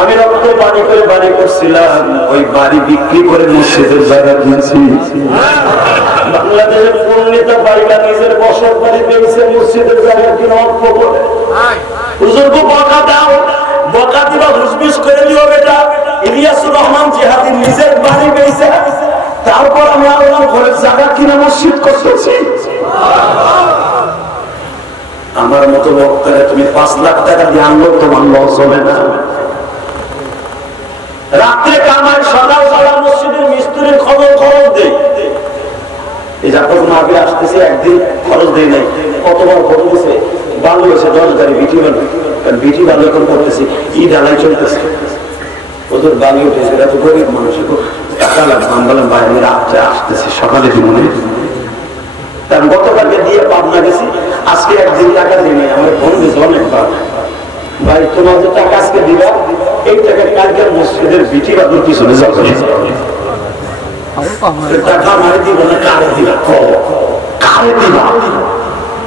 আমি রক্ত পানি করে বাড়ি করছিলাম, ওই বাড়ি বিক্রি করে মসজিদের জায়গা কিনছি। বাংলাদেশের কোন নেতা বাড়িটা নিজের বসত বাড়ি পেয়েছে, মসজিদের জায়গা কিনে অল্প করে। হুজুরকে বকা দাও, বকা দিবা হুসবিস করে দিও বেটা। ইলিয়াসুর রহমান জিহাদি নিজের বাড়ি পেয়েছে, তারপর আমি আল্লাহর ঘরের জায়গা কিনে মসজিদ করতেছি। আমার মতো বক্তারে তুমি 5 লাখ টাকা দিয়ে আনলো, তোমার লস হবে না। রাত্রে কামাই, সকাল সকাল মসজিদের মিস্ত্রির খবর দেয়। এই যখন আগে আসতেছে একদিন খরচ দেয় নাই, কতবার খবর দিয়েছে, বালু এসে 10 গাড়ি বিটি বালু, কারণ বিটি বালু এখন করতেছি, ঈদ আলাই চলতেছে, ওদের বালু উঠেছে। এরা তো গরিব মানুষ, টাকা লাগবে। আমি বললাম ভাই আমি রাত্রে আসতেছি, সকালে দিব না। কারণ গতকালকে দিয়ে পাবনা গেছি, আজকে একদিন টাকা দিই নাই। আমার ফোন দিয়েছে অনেকবার, ভাই তোমার যে টাকা আজকে দিবা, এই টাকা কালকে মসজিদের বিটি বালুর পিছনে যাবে। টাকা মারি দিব না কারে দিবা কারে দিবা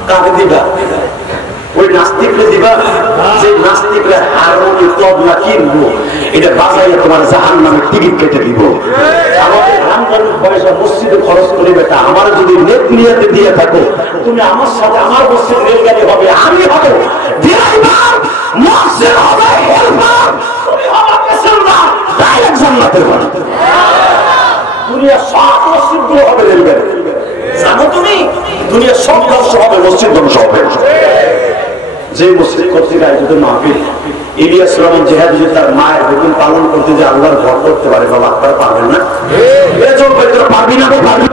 কারে দিবা ওই নাস্তিকরে দিবা যে নাস্তিকরা হারমোনি তবলা কিনবো এটা বাজাইয়া তোমার জাহান্নামের টিকিট কেটে দিব আমাদের রমজানের পয়সা মসজিদে খরচ করে বেটা আমার যদি নেট নিয়াতে দিয়ে থাকো তুমি আমার সাথে আমার মসজিদ রেলগাড়ি হবে আমি হবো ড্রাইভার মসজিদ হবে হেল্পার তুমি হবে পেছনদার ডাইরেক্ট জান্নাতের বাড়ি দুনিয়া সব মসজিদগুলো হবে রেলগাড়ি জানো তুমি দুনিয়া সব ধ্বংস হবে মসজিদ ধ্বংস হবে যে মুসলিম কর্তৃক আয়োজিত মাহফিল ইলিয়াস রহমান জিহাদি যে তার মায়ের হুকুম পালন করতে যে আল্লাহর ভর করতে পারে বাবা আপনারা পারবেন না পারবি না পারবি